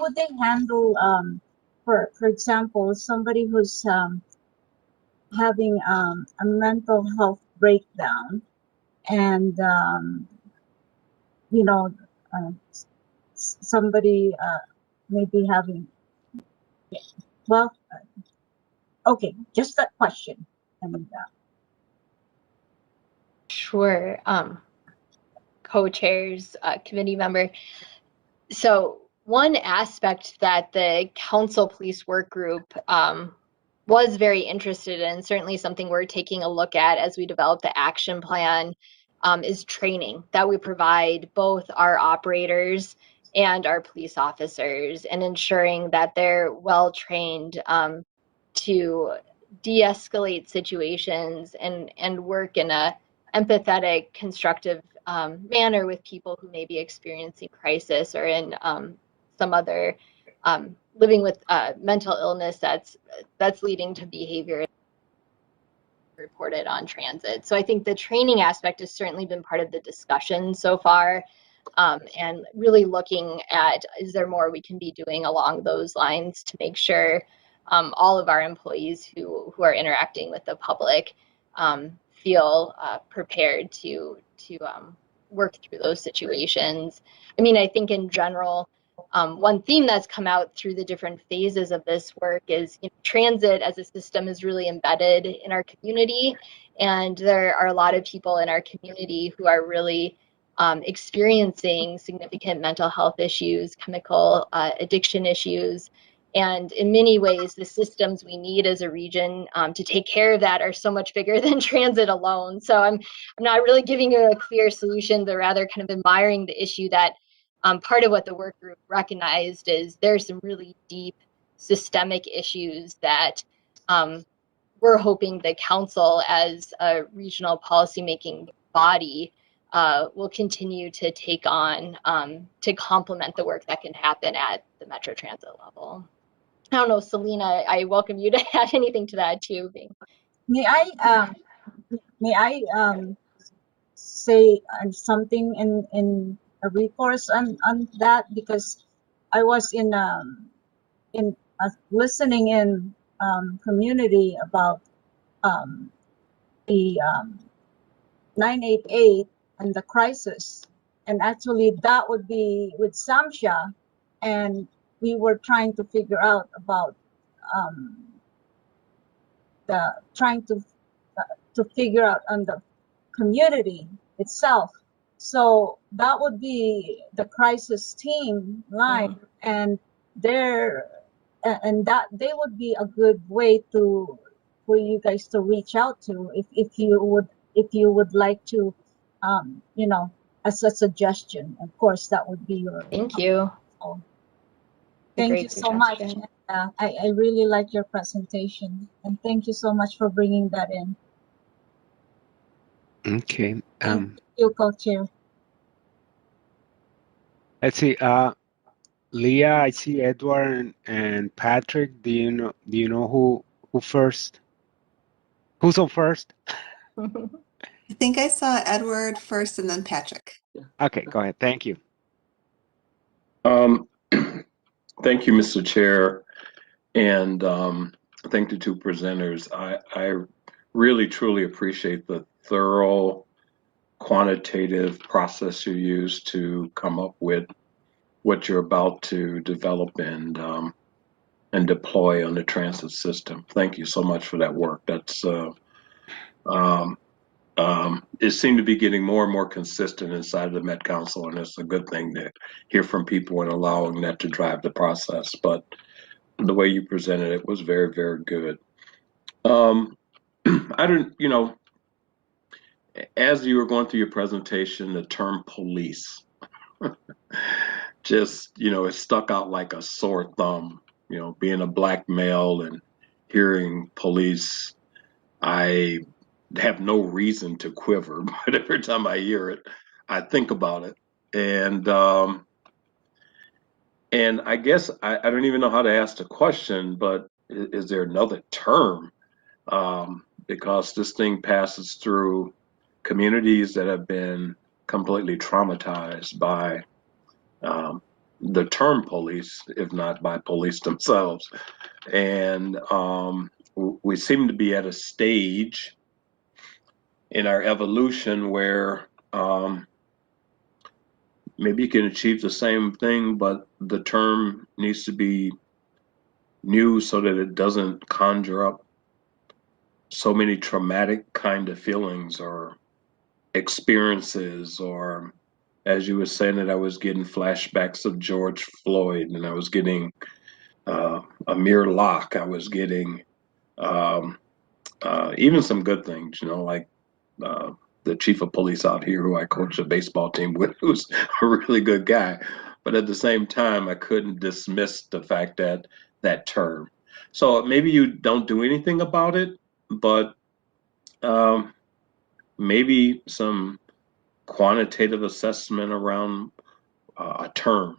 would they handle for example, somebody who's having a mental health breakdown, and somebody maybe having, well, okay, just that question. And Sure. Co-chairs, committee member. So one aspect that the council police work group was very interested in, certainly something we're taking a look at as we develop the action plan, is training that we provide both our operators and our police officers, and ensuring that they're well trained to de-escalate situations and work in a empathetic, constructive manner with people who may be experiencing crisis or in some other living with mental illness that's leading to behavior reported on transit. So I think the training aspect has certainly been part of the discussion so far, and really looking at, is there more we can be doing along those lines to make sure all of our employees who are interacting with the public feel prepared to work through those situations. I mean, I think in general, one theme that's come out through the different phases of this work is, transit as a system is really embedded in our community, and there are a lot of people in our community who are really experiencing significant mental health issues, chemical addiction issues, and in many ways, the systems we need as a region to take care of that are so much bigger than transit alone. So I'm not really giving you a clear solution, but rather kind of admiring the issue that part of what the work group recognized is there's some really deep systemic issues that we're hoping the council as a regional policymaking body will continue to take on to complement the work that can happen at the Metro Transit level. I don't know, Celina, I welcome you to add anything to that too. May I say something in a recourse on that, because I was in listening in community about the 988 and the crisis, and actually that would be with Samsha, and we were trying to figure out about trying to figure out on the community itself. So that would be the crisis team line, and that they would be a good way for you guys to reach out to if you would like to, as a suggestion. Of course, that would be your. Thank you. Thank you so much. I really like your presentation, and thank you so much for bringing that in. Okay. Thank you, co-chair. Let's see. Leah, I see Edward and Patrick. Do you know who first? Who's on first? I think I saw Edward first and then Patrick. Okay, go ahead. Thank you. Thank you, Mr. Chair, and thank the two presenters. I really, truly appreciate the thorough, quantitative process you use to come up with what you're about to develop and deploy on the transit system. Thank you so much for that work. That's it seemed to be getting more and more consistent inside of the Met Council, and it's a good thing to hear from people and allowing that to drive the process. But the way you presented it was very, very good. I don't, as you were going through your presentation, the term police just, it stuck out like a sore thumb You know, being a black male and hearing police, I have no reason to quiver, but every time I hear it, I think about it. And I guess I don't even know how to ask the question, but is there another term? Because this thing passes through communities that have been completely traumatized by the term police, if not by police themselves. And we seem to be at a stage in our evolution where maybe you can achieve the same thing, but the term needs to be new so that it doesn't conjure up so many traumatic kind of feelings or experiences. Or as you were saying that, I was getting flashbacks of George Floyd, and I was getting Amir Locke. I was getting even some good things, you know, like the chief of police out here who I coached a baseball team with, who's a really good guy. But at the same time, I couldn't dismiss the fact that that term. So maybe you don't do anything about it, but maybe some quantitative assessment around a term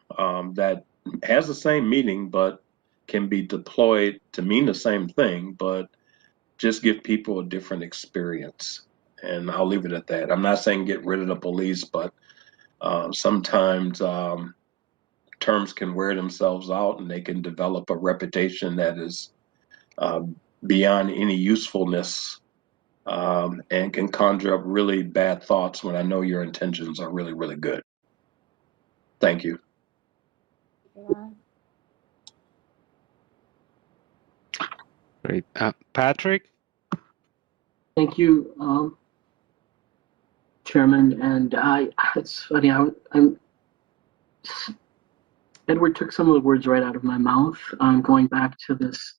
that has the same meaning, but can be deployed to mean the same thing, but just give people a different experience. And I'll leave it at that. I'm not saying get rid of the police, but sometimes terms can wear themselves out and they can develop a reputation that is beyond any usefulness, and can conjure up really bad thoughts when I know your intentions are really, really good. Thank you. Great. Patrick? Thank you, Chairman. And it's funny, Edward took some of the words right out of my mouth. Going back to this,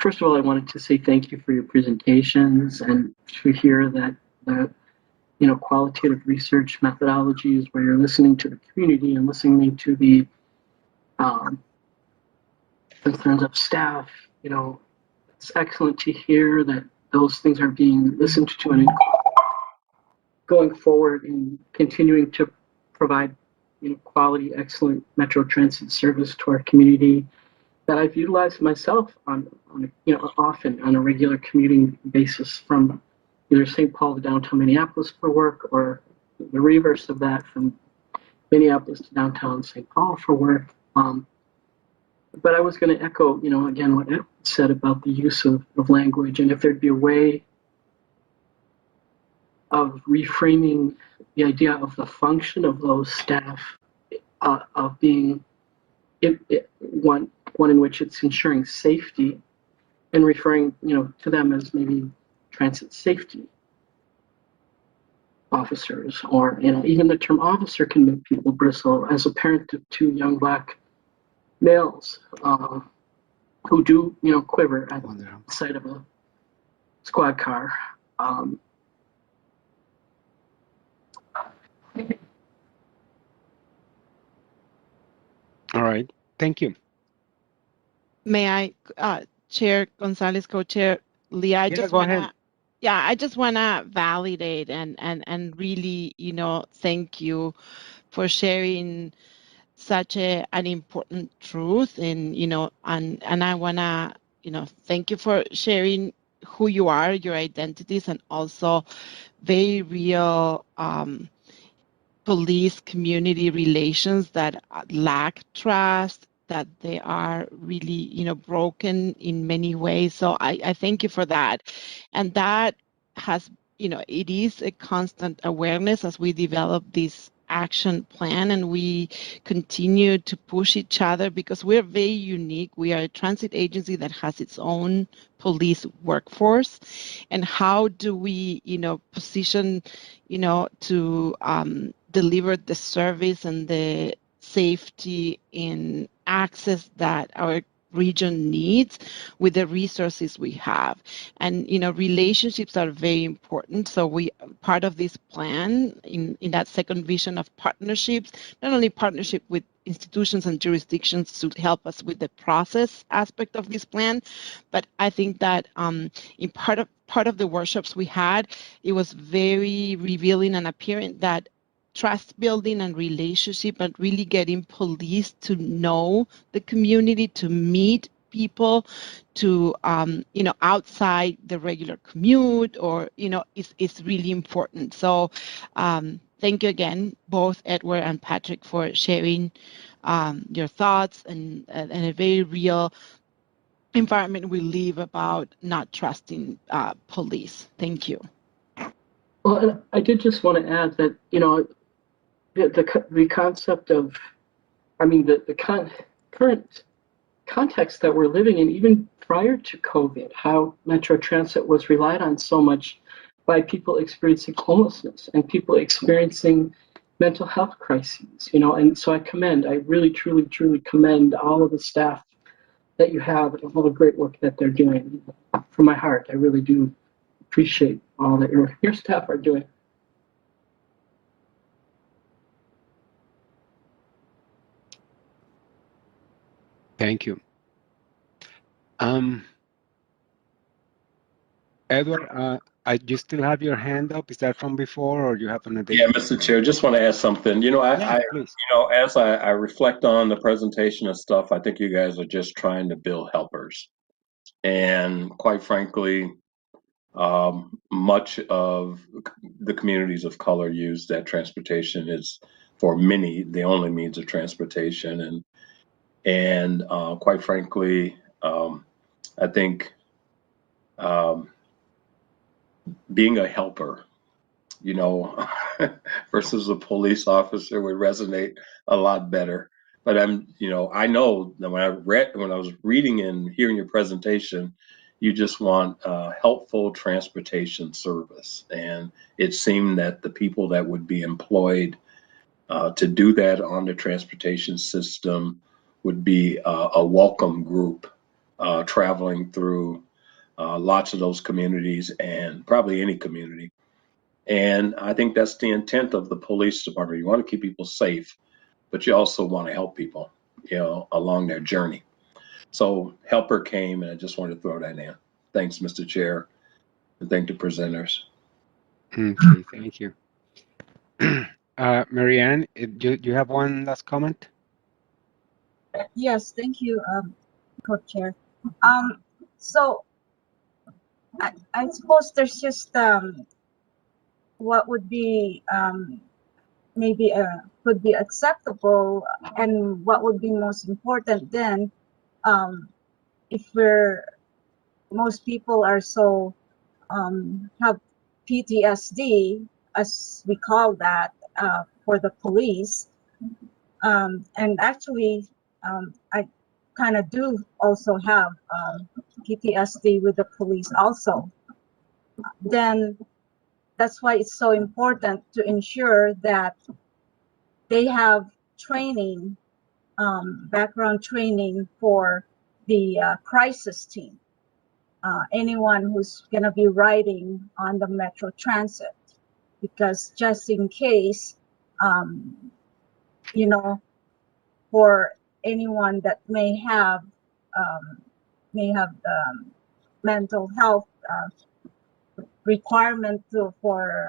first of all, I wanted to say thank you for your presentations, and to hear that the qualitative research methodologies where you're listening to the community and listening to the concerns of staff. It's excellent to hear that those things are being listened to and going forward and continuing to provide quality, excellent Metro Transit service to our community that I've utilized myself on often on a regular commuting basis from either St. Paul to downtown Minneapolis for work, or the reverse of that, from Minneapolis to downtown St. Paul for work. But I was going to echo, again, what Ed said about the use of language, and if there'd be a way of reframing the idea of the function of those staff, of being one in which it's ensuring safety, and referring to them as maybe transit safety officers, or even the term officer can make people bristle. As a parent of two young Black males who do quiver at the sight of a squad car. All right, thank you. May I, Chair Gonzalez, Co-Chair Leah, I just want to, I just want to validate and really, thank you for sharing such an important truth. And, and I want to, thank you for sharing who you are, your identities, and also very real police community relations that lack trust, that they are really, broken in many ways. So I thank you for that. And that has, it is a constant awareness as we develop this action plan, and we continue to push each other because we're very unique. We are a transit agency that has its own police workforce. And how do we, position, to deliver the service and the safety and access that our region needs with the resources we have. And, relationships are very important. So part of this plan in that second vision of partnerships, not only partnership with institutions and jurisdictions to help us with the process aspect of this plan, but I think that in part of the workshops we had, it was very revealing and apparent that trust building and relationship and really getting police to know the community, to meet people, to outside the regular commute, or it's really important. So thank you again, both Edward and Patrick, for sharing your thoughts and a very real environment we live about not trusting police. Thank you. Well, and I did just want to add that, the concept of, the current context that we're living in, even prior to COVID, how Metro Transit was relied on so much by people experiencing homelessness and people experiencing mental health crises, and so I really, truly, truly commend all of the staff that you have and all the great work that they're doing. From my heart, I really do appreciate all that your staff are doing. Thank you. Edward, you still have your hand up. Is that from before, or you have an addition? Yeah, Mr. Chair, just want to add something. As I reflect on the presentation and stuff, I think you guys are just trying to build helpers. And quite frankly, much of the communities of color use that transportation is, for many, the only means of transportation. And quite frankly, I think being a helper, versus a police officer would resonate a lot better. But I know that when I was reading and hearing your presentation, you just want helpful transportation service. And it seemed that the people that would be employed to do that on the transportation system would be a welcome group traveling through lots of those communities, and probably any community. And I think that's the intent of the police department. You want to keep people safe, but you also want to help people, along their journey. So helper came, and I just wanted to throw that in. Thanks, Mr. Chair, and thank the presenters. Okay, thank you. Marianne, do you have one last comment? Yes, thank you, Co-Chair. So I suppose there's just what would be maybe could be acceptable, and what would be most important then, if most people are so have PTSD, as we call that, for the police, and actually I kind of do also have PTSD with the police also, then that's why it's so important to ensure that they have training, background training for the crisis team. Anyone who's going to be riding on the Metro Transit, because just in case, for anyone that may have mental health requirement for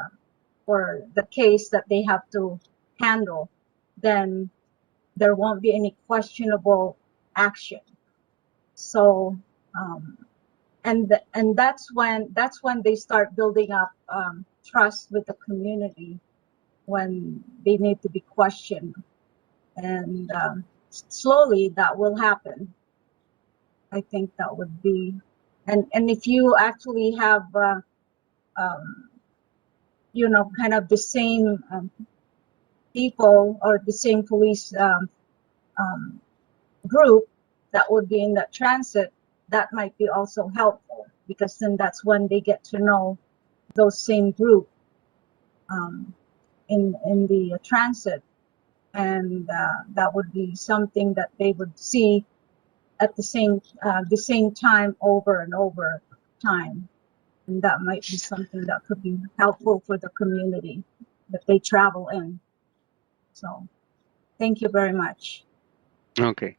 the case that they have to handle, then there won't be any questionable action. So and that's when they start building up trust with the community, when they need to be questioned, and slowly that will happen. I think that would be, and if you actually have kind of the same people or the same police group that would be in that transit, that might be also helpful, because then that's when they get to know those same group in the transit, and that would be something that they would see at the same time over and over time. And that might be something that could be helpful for the community that they travel in. So thank you very much. Okay.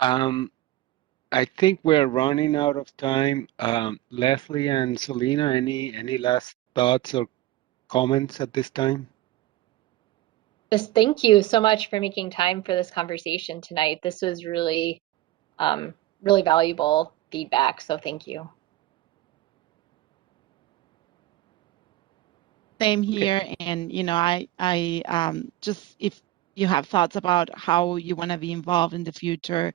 I think we're running out of time. Lesley and Celina, any last thoughts or comments at this time? Just thank you so much for making time for this conversation tonight. This was really, really valuable feedback. So thank you. Same here. And, you know, I just, if you have thoughts about how you want to be involved in the future,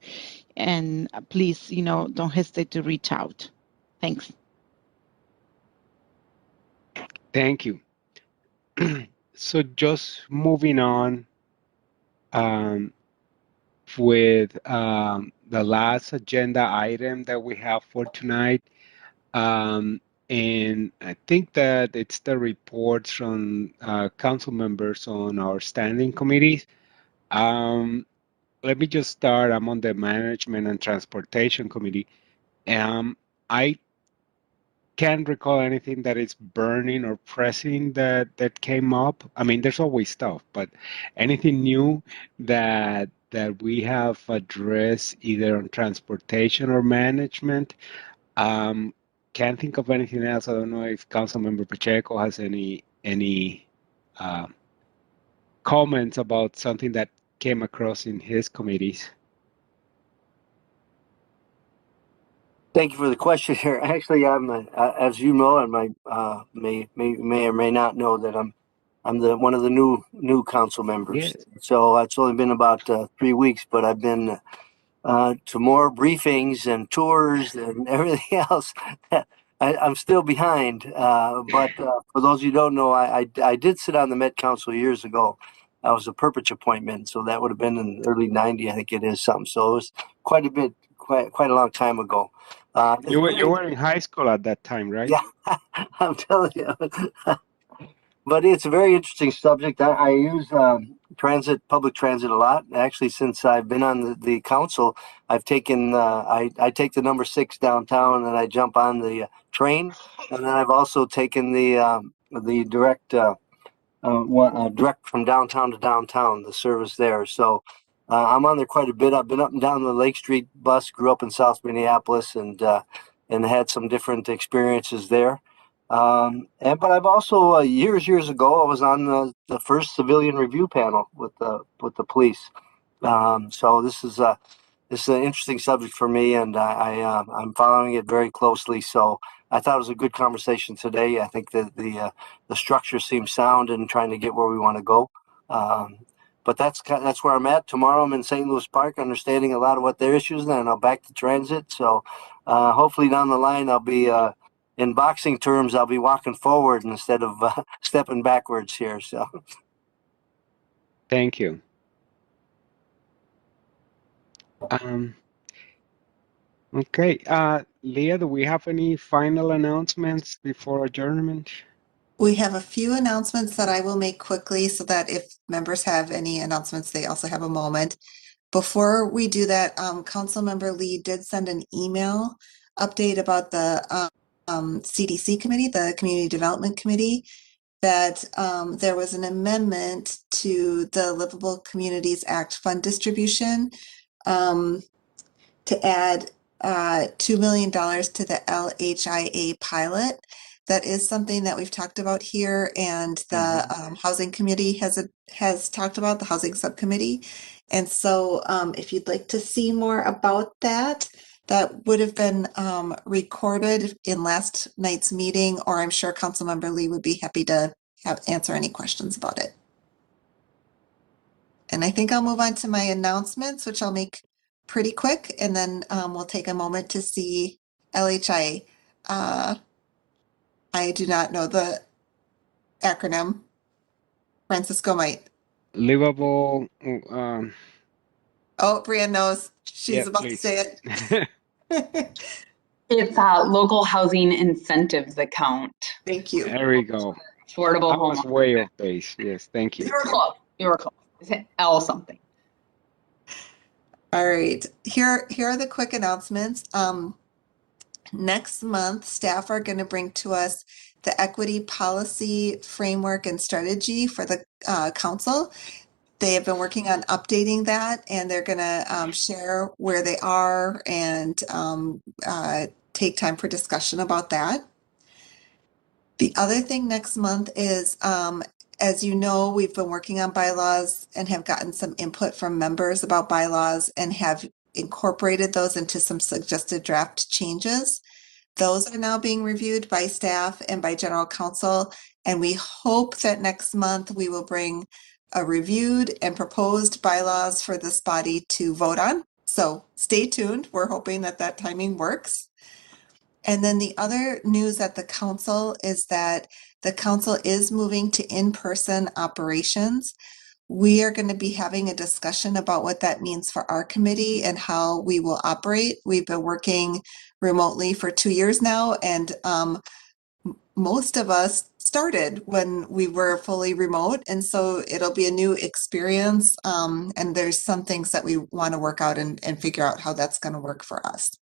and please, you know, don't hesitate to reach out. Thanks. Thank you. So just moving on with the last agenda item that we have for tonight. And I think that it's the reports from council members on our standing committees. Let me just start. I'm on the Management and Transportation Committee. I can't recall anything that is burning or pressing that came up. I mean, there's always stuff, but anything new that we have addressed either on transportation or management. Can't think of anything else. I don't know if Councilmember Pacheco has any comments about something that came across in his committees. Thank you for the question here. Actually, I'm, as you know, and may or may not know that I'm one of the new council members. Yes. So it's only been about 3 weeks, but I've been to more briefings and tours and everything else. I'm still behind, but for those of you who don't know, I did sit on the Met Council years ago. I was a Purpose appointment, so that would have been in the early '90s, I think it is something. So it was quite a long time ago. You were in high school at that time, right? Yeah, I'm telling you. But it's a very interesting subject. I use public transit a lot. Actually, since I've been on the council, I've taken I take the number 6 downtown, and I jump on the train, and then I've also taken the direct direct from downtown to downtown, the service there. So I'm on there quite a bit. I've been up and down the Lake Street bus. Grew up in South Minneapolis, and had some different experiences there. But I've also years ago I was on the first civilian review panel with the police. So this is an interesting subject for me, and I'm following it very closely. So I thought it was a good conversation today. I think that the structure seems sound in trying to get where we want to go. But that's where I'm at. Tomorrow I'm in St. Louis Park, understanding a lot of what their issues, and then I'll back to transit. So hopefully down the line I'll be in boxing terms, I'll be walking forward instead of stepping backwards here. So, thank you. Okay, Leah, do we have any final announcements before adjournment? We have a few announcements that I will make quickly so that if members have any announcements, they also have a moment. Before we do that, Councilmember Lee did send an email update about the CDC committee, the Community Development Committee, that there was an amendment to the Livable Communities Act fund distribution to add $2 million to the LHIA pilot. That is something that we've talked about here, and the Housing Committee has talked about, the Housing Subcommittee. And so if you'd like to see more about that, that would have been recorded in last night's meeting, or I'm sure Councilmember Lee would be happy to answer any questions about it. And I think I'll move on to my announcements, which I'll make pretty quick, and then we'll take a moment to see LHIA. I do not know the acronym. Francisco might. Livable. Oh, Brianne knows. She's yeah, about please. to say it. It's a local housing incentives account. Thank you. There we go. Affordable I home. was way off base. Yes, thank you. You were close. You were close. Is it L something? All right, here are the quick announcements. Next month, staff are going to bring to us the equity policy framework and strategy for the council. They have been working on updating that, and they're going to share where they are and take time for discussion about that. The other thing next month is, as you know, we've been working on bylaws and have gotten some input from members about bylaws and have incorporated those into some suggested draft changes. Those are now being reviewed by staff and by general counsel, and we hope that next month we will bring a reviewed and proposed bylaws for this body to vote on. So stay tuned. We're hoping that that timing works. And then the other news at the council is that the council is moving to in-person operations. We are going to be having a discussion about what that means for our committee and how we will operate. We've been working remotely for 2 years now, and most of us started when we were fully remote, and so it'll be a new experience, and there's some things that we want to work out and figure out how that's going to work for us.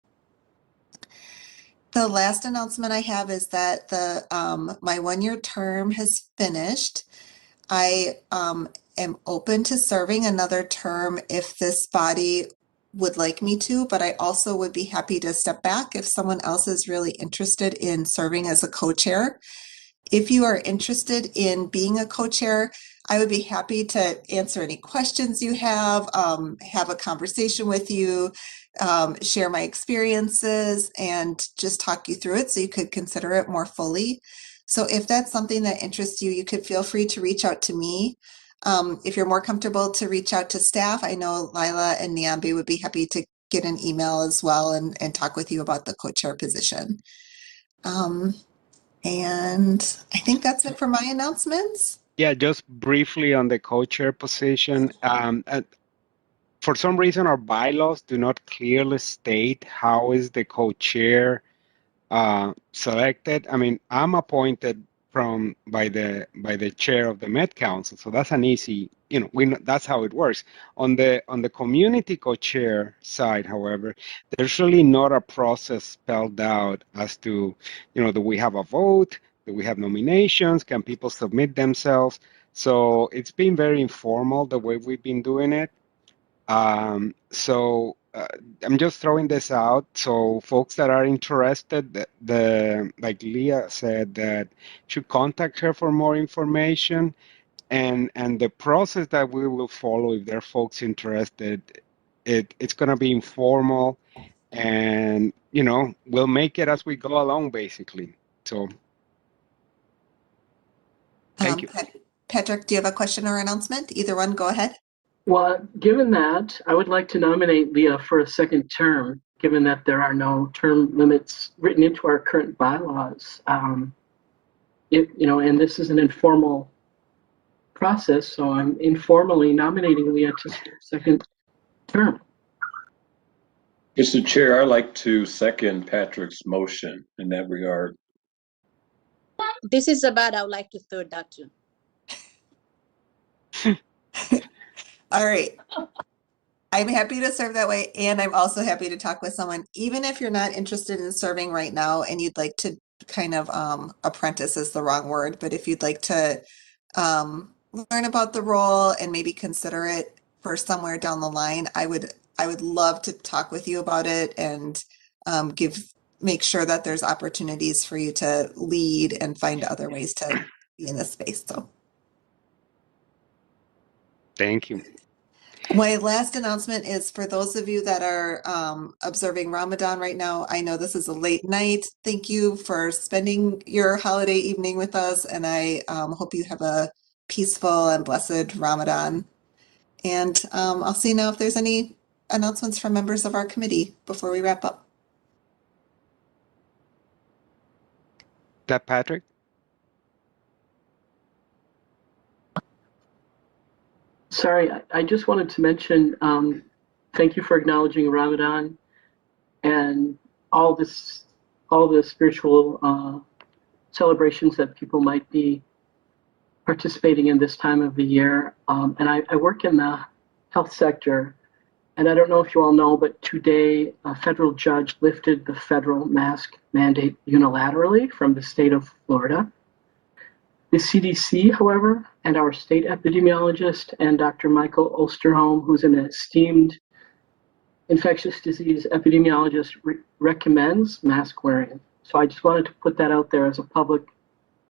The last announcement I have is that the my 1-year term has finished. I am open to serving another term if this body would like me to, but I also would be happy to step back if someone else is really interested in serving as a co-chair. If you are interested in being a co-chair, I would be happy to answer any questions you have a conversation with you, share my experiences, and just talk you through it so you could consider it more fully. So if that's something that interests you, you could feel free to reach out to me. If you're more comfortable to reach out to staff, I know Lila and Niambi would be happy to get an email as well and talk with you about the co-chair position. And I think that's it for my announcements. Yeah, just briefly on the co-chair position. For some reason, our bylaws do not clearly state how is the co-chair selected. I mean, I'm appointed by the chair of the Met Council, so that's an easy, that's how it works. On the community co-chair side, however, there's really not a process spelled out as to, do we have a vote? Do we have nominations? Can people submit themselves? So it's been very informal the way we've been doing it. So I'm just throwing this out. So folks that are interested, like Leah said, that should contact her for more information. And the process that we will follow, if there are folks interested, it's going to be informal, and we'll make it as we go along, basically. So thank you. Patrick, do you have a question or announcement? Either one, go ahead. Well, given that, I would like to nominate Leah for a second term, given that there are no term limits written into our current bylaws. And this is an informal process, so I'm informally nominating Leah to second term. Mr. Chair, I'd like to second Patrick's motion in that regard. This is Abad. I would like to third that too. All right. I'm happy to serve that way, and I'm also happy to talk with someone, even if you're not interested in serving right now and you'd like to kind of apprentice is the wrong word, but if you'd like to learn about the role and maybe consider it for somewhere down the line, I would love to talk with you about it and make sure that there's opportunities for you to lead and find other ways to be in this space. So thank you. My last announcement is for those of you that are observing Ramadan right now. I know this is a late night. Thank you for spending your holiday evening with us, and I hope you have a peaceful and blessed Ramadan. And I'll see now if there's any announcements from members of our committee before we wrap up. That Patrick? Sorry, I just wanted to mention, thank you for acknowledging Ramadan and all the spiritual celebrations that people might be participating in this time of the year. And I work in the health sector, And I don't know if you all know, but today a federal judge lifted the federal mask mandate unilaterally from the state of Florida. The CDC, however, and our state epidemiologist and Dr. Michael Osterholm, who's an esteemed infectious disease epidemiologist, recommends mask wearing. So I just wanted to put that out there as a public